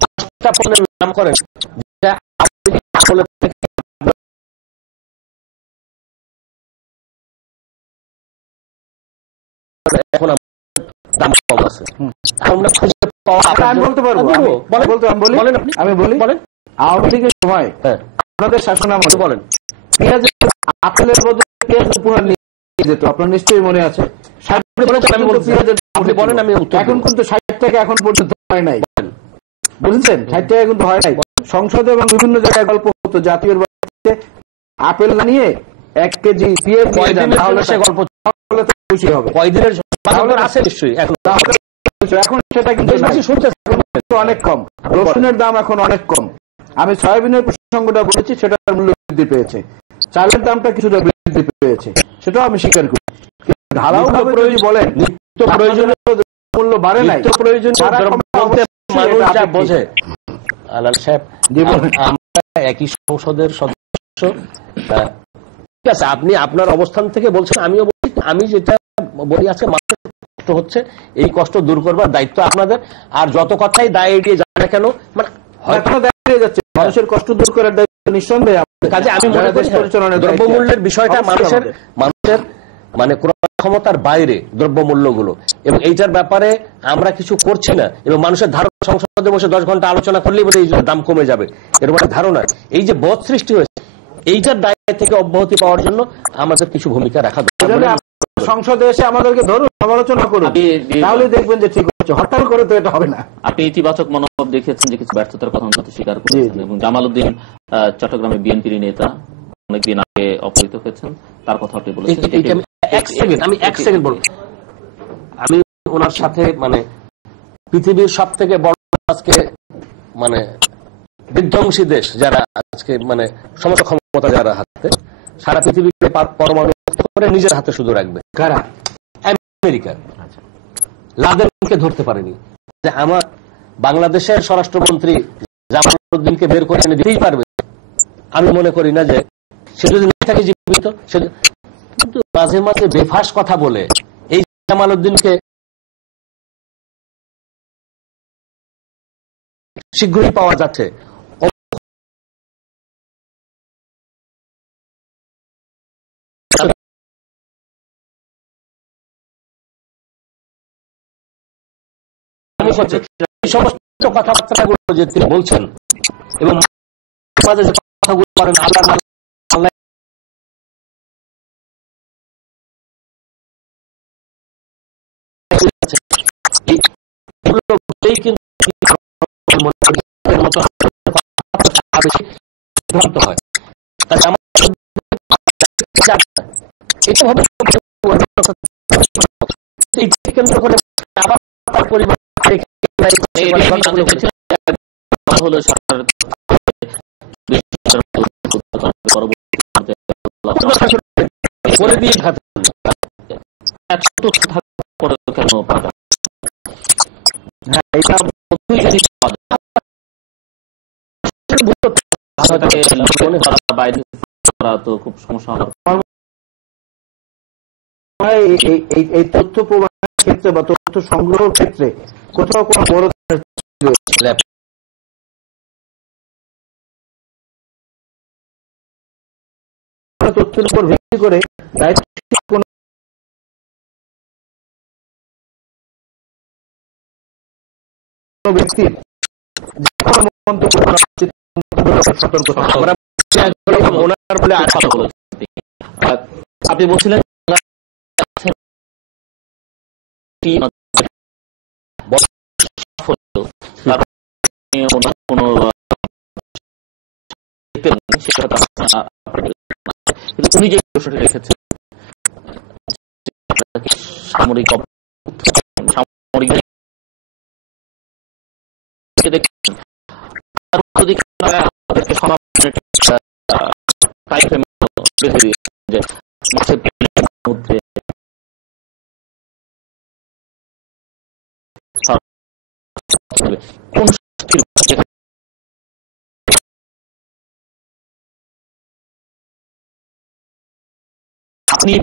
10টা পণ্যের নাম করেন এখন দাম কম আছে। আমরা খুঁজে পাওয়া আমি বলতে পারবো, আমি বলি আওয়ামী লীগের সময় আপনাদের শাসনামলে বলেন পেঁয়াজের আপেলের বদলে পেঁয়াজ উপহার নিয়ে যেত, আপনার নিশ্চয়ই মনে আছে। পেঁয়াজের আপনি বলেন, আমি এখন কিন্তু 60 টাকা এখন পর্যন্ত হয় নাই, বুঝছেন? 60 টাকা কিন্তু হয় নাই। সংসদে এবং বিভিন্ন জায়গায় গল্প হতো জাতীয় আপেল নিয়ে 1 কেজি পিএফ তাহলে সে গল্প খুশি হবে। কয়দিনের আছে নিশ্চয়ই, এখন সেটা কিন্তু অনেক কম। রসুনের দাম এখন অনেক কম। আমি সয়াবিনের প্রসঙ্গটা বলেছি, সেটার মূল্য বৃদ্ধি পেয়েছে। চালের দামটা কিছুটা বৃদ্ধি পেয়েছে, সেটাও আমি স্বীকার করি। ধারাও ভাবে যদি বলেন নিত্য প্রয়োজনীয় মূল্য বাড়ে নাই, প্রয়োজনীয় মানুষ যা বোঝে। আলাল সাহেব, আমরা একই সংসদের সদস্য, ঠিক আছে, আপনি আপনার অবস্থান থেকে বলছেন, আমিও বলছি। আমি যেটা বলি আছে, মানুষের কষ্ট হচ্ছে, এই কষ্ট দূর করবার দায়িত্ব আপনাদের। আর যত কথাই দায় এড়িয়ে যায় না কেন, মানে হয়তো দাঁড়িয়ে যাচ্ছে, মানুষের কষ্ট দূর করার দায়িত্ব নিঃসন্দেহে। কাজে আমি মনে করি দ্রব্যমূল্যের বিষয়টা মানুষের মানে ক্ষমতার বাইরে দ্রব্যমূল্যগুলো, এবং এইটার ব্যাপারে আমরা কিছু করছি না, এবং মানুষের ধারণা সংসদে বসে 10 ঘন্টা আলোচনা করলেই বোধহয় এই দাম কমে যাবে, এরকম ধারণা। এই যে বোধ সৃষ্টি হয়েছে, এইটার দায় থেকে অব্যাহতি পাওয়ার জন্য আমাদের কিছু ভূমিকা রাখা দরকার। সংসদে এসে আমাদেরকে ধরুন, সমালোচনা করুন, তাহলে দেখবেন যে ঠিক হচ্ছে। হরতাল করে তো এটা হবে না। আপনি ইতিবাচক মনোভাব দেখিয়েছেন, যে কিছু ব্যর্থতার কথা অন্তত স্বীকার করেছেন, এবং জামাল উদ্দিন চট্টগ্রামে বিএনপির নেতা, অনেকদিন আগে অপহৃত হয়েছেন, তার কথা আপনি বলেছেন। আমি 1 সেকেন্ড বলব। আমি ওনার সাথে, মানে পৃথিবীর সব থেকে বড় আজকে মানে বিধ্বংসী দেশ যারা আজকে মানে সমস্ত ক্ষমতা যারা হাতে, সারা পৃথিবীকে পরমাণু করে নিজের হাতে শুধু রাখবে, কারা? আমেরিকা। লাদেনকে ধরতে পারেনি। যে আমার বাংলাদেশের স্বরাষ্ট্রমন্ত্রী জামাল উদ্দিনকে বের করে এনে দিতেই পারবে, আমি মনে করি না। যে সে যদি না থাকে জীবিত, সে কিন্তু মাঝে মাঝে বেফাস কথা বলে এই জামাল উদ্দিনকে শীঘ্রই পাওয়া যাচ্ছে। এই সমস্ত কথাবার্তাগুলো যে তিনি বলছেন, এবং মাঝে যে কথাগুলো করেন, আল্লাহ হয়, তাহলে আমার কেন্দ্র করে আবার তার পরিবার তো খুব সমস্যা হবে। এই তথ্য প্রমাণের ক্ষেত্রে বা তথ্য সংগ্রহের ক্ষেত্রে কোথাও কোনো বড় তথ্যের উপর ভিত্তি করে কোন ব্যক্তির মন্তব্য করা উচিত, সতর্ক। আপনি বলছিলেন উনি যে প্রশ্নটি রেখেছেন সামরিক আপনি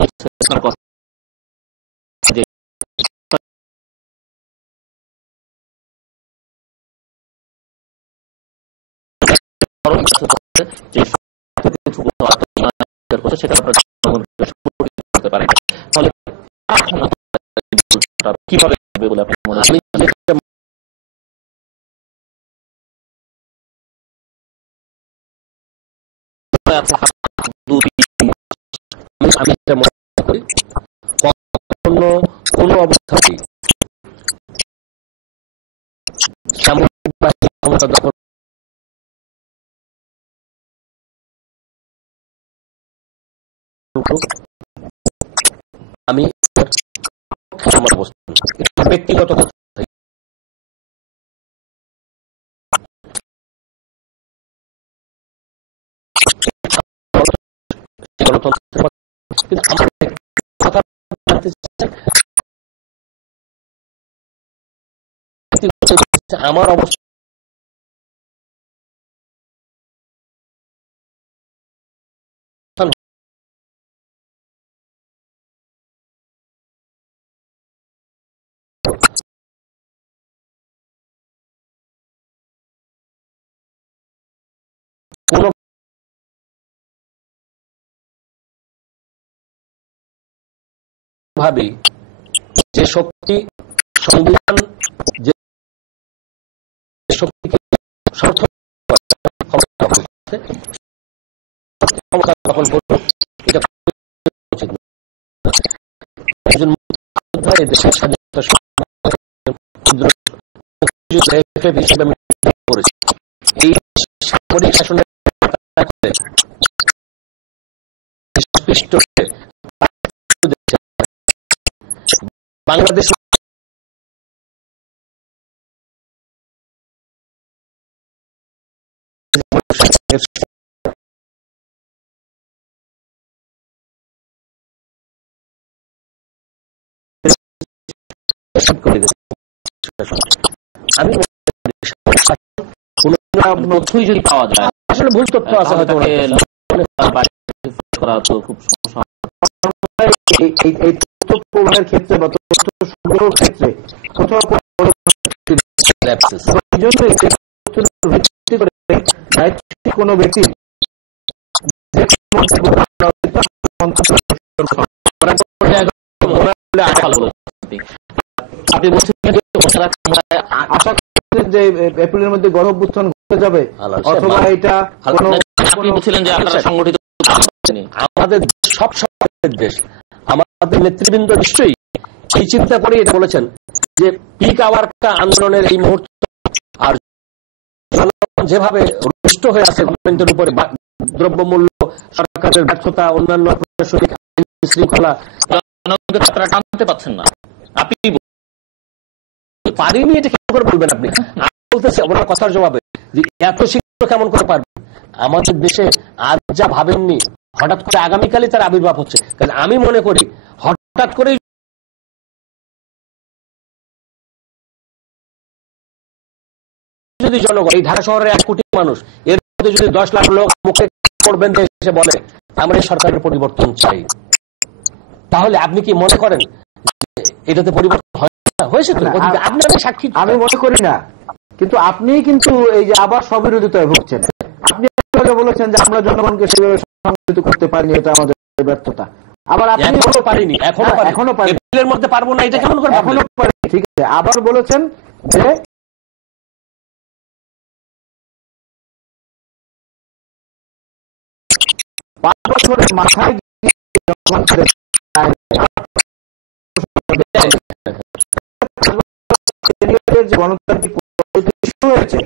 সেটা করতে পারেন, তাহলে কিভাবে বলে আপনি মনে হয়? আমি মনে করি কোন অবস্থাতেই সামরিক বাহিনী ক্ষমতা দখল আমি আমার অবস্থান ব্যক্তিগত কথা কিন্তু আমার কথা জানতে চাই আমার অবস্থা কোন ভাবে যে শক্তি সংবিধান যে শক্তিকে সমর্থন ক্ষমতা দখল করবে এটা উচিত না। একজন মুক্তিযোদ্ধা দেশের স্বাধীনতা হিসেবে আমি করেছি। এই সামরিক শাসনের বাংলাদেশ আমি তথ্যই যদি পাওয়া যায়, আসলে ভুল তথ্য আছে হয়তো করা তো খুব সমস্যা। এই তথ্য প্রমাণের ক্ষেত্রে বা তথ্য সংগ্রহের ক্ষেত্রে কোথাও কোন ব্যক্তি আপনি বলছেন আশা করছেন যে এপ্রিলের মধ্যে গণঅভ্যুত্থান ঘটে যাবে, অথবা এটা আপনি বলছিলেন যে আপনারা সংগঠিত আমাদের সব দেশ আমাদের নেতৃবৃন্দ নিশ্চয়ই এই চিন্তা করে এটা বলেছেন যে পিক আওয়ার আন্দোলনের এই মুহূর্ত আর যেভাবে রুষ্ট হয়ে আছে গভর্নমেন্টের উপরে দ্রব্যমূল্য, সরকারের ব্যর্থতা, অন্যান্য প্রশাসনিক শৃঙ্খলা আপনারা টানতে পারছেন না। আপনি পারিনি এটা কেমন করে বলবেন? আপনি বলতেছে ওনার কথার জবাবে যে এত শীঘ্র কেমন করে পারবে? আমাদের দেশে আজ যা ভাবেননি হঠাৎ করে আগামীকালই তার আবির্ভাব হচ্ছে। কারণ আমি মনে করি হঠাৎ করে যদি জনগণ এই ঢাকা শহরের 1 কোটি মানুষ এর মধ্যে যদি 10 লাখ লোক মুখে করবেন এসে বলে আমরা এই সরকারের পরিবর্তন চাই, তাহলে আপনি কি মনে করেন এটাতে পরিবর্তন হয়েছে? আপনি সাক্ষী। আমি মনে করি না, কিন্তু আপনি কিন্তু এই যে আবার স্ববিরোধিতায় ভুগছেন। আপনি বলেছেন যে আমরা জনগণকে সেভাবে সংগঠিত করতে পারিনি, এটা আমাদের ব্যর্থতা। আবার আপনি এখনো পারিনি, এখনো পারিনি, এপ্রিলের মধ্যে পারবো না, এটা কেমন করে? এখনো পারিনি, ঠিক আছে। আবার বলেছেন যে 5 বছরের মাথায় গণতান্ত্রিক শুরু হয়েছে।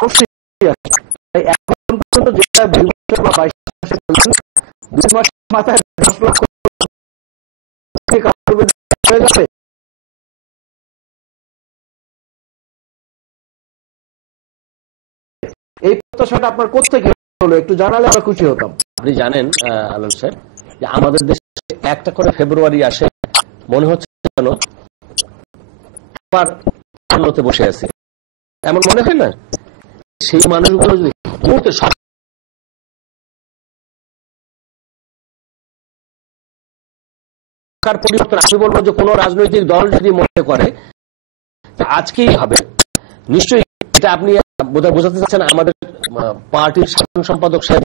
অবশ্যই এখন পর্যন্ত যেটা 2 বছর বা 22 মাসে বলছেন, 2 মাসের মাথায় 10 লক্ষ হয়ে যাবে। এই প্রত্যাশাটা আপনার কোথেকে হলো একটু জানালে আমরা খুশি হতাম। আপনি জানেন আলম স্যার যে আমাদের দেশে একটা করে ফেব্রুয়ারি আসে মনে হচ্ছে যেন আবার আলোতে বসে আছে, এমন মনে হয় না? সেই মানুষগুলো যদি মুহূর্তে সরকার পরিবর্তন, আমি বলবো যে কোন রাজনৈতিক দল যদি মনে করে আজকেই হবে, নিশ্চয়ই এটা আপনি বোঝাতে চাচ্ছেন আমাদের পার্টির সাধারণ সম্পাদক সাহেব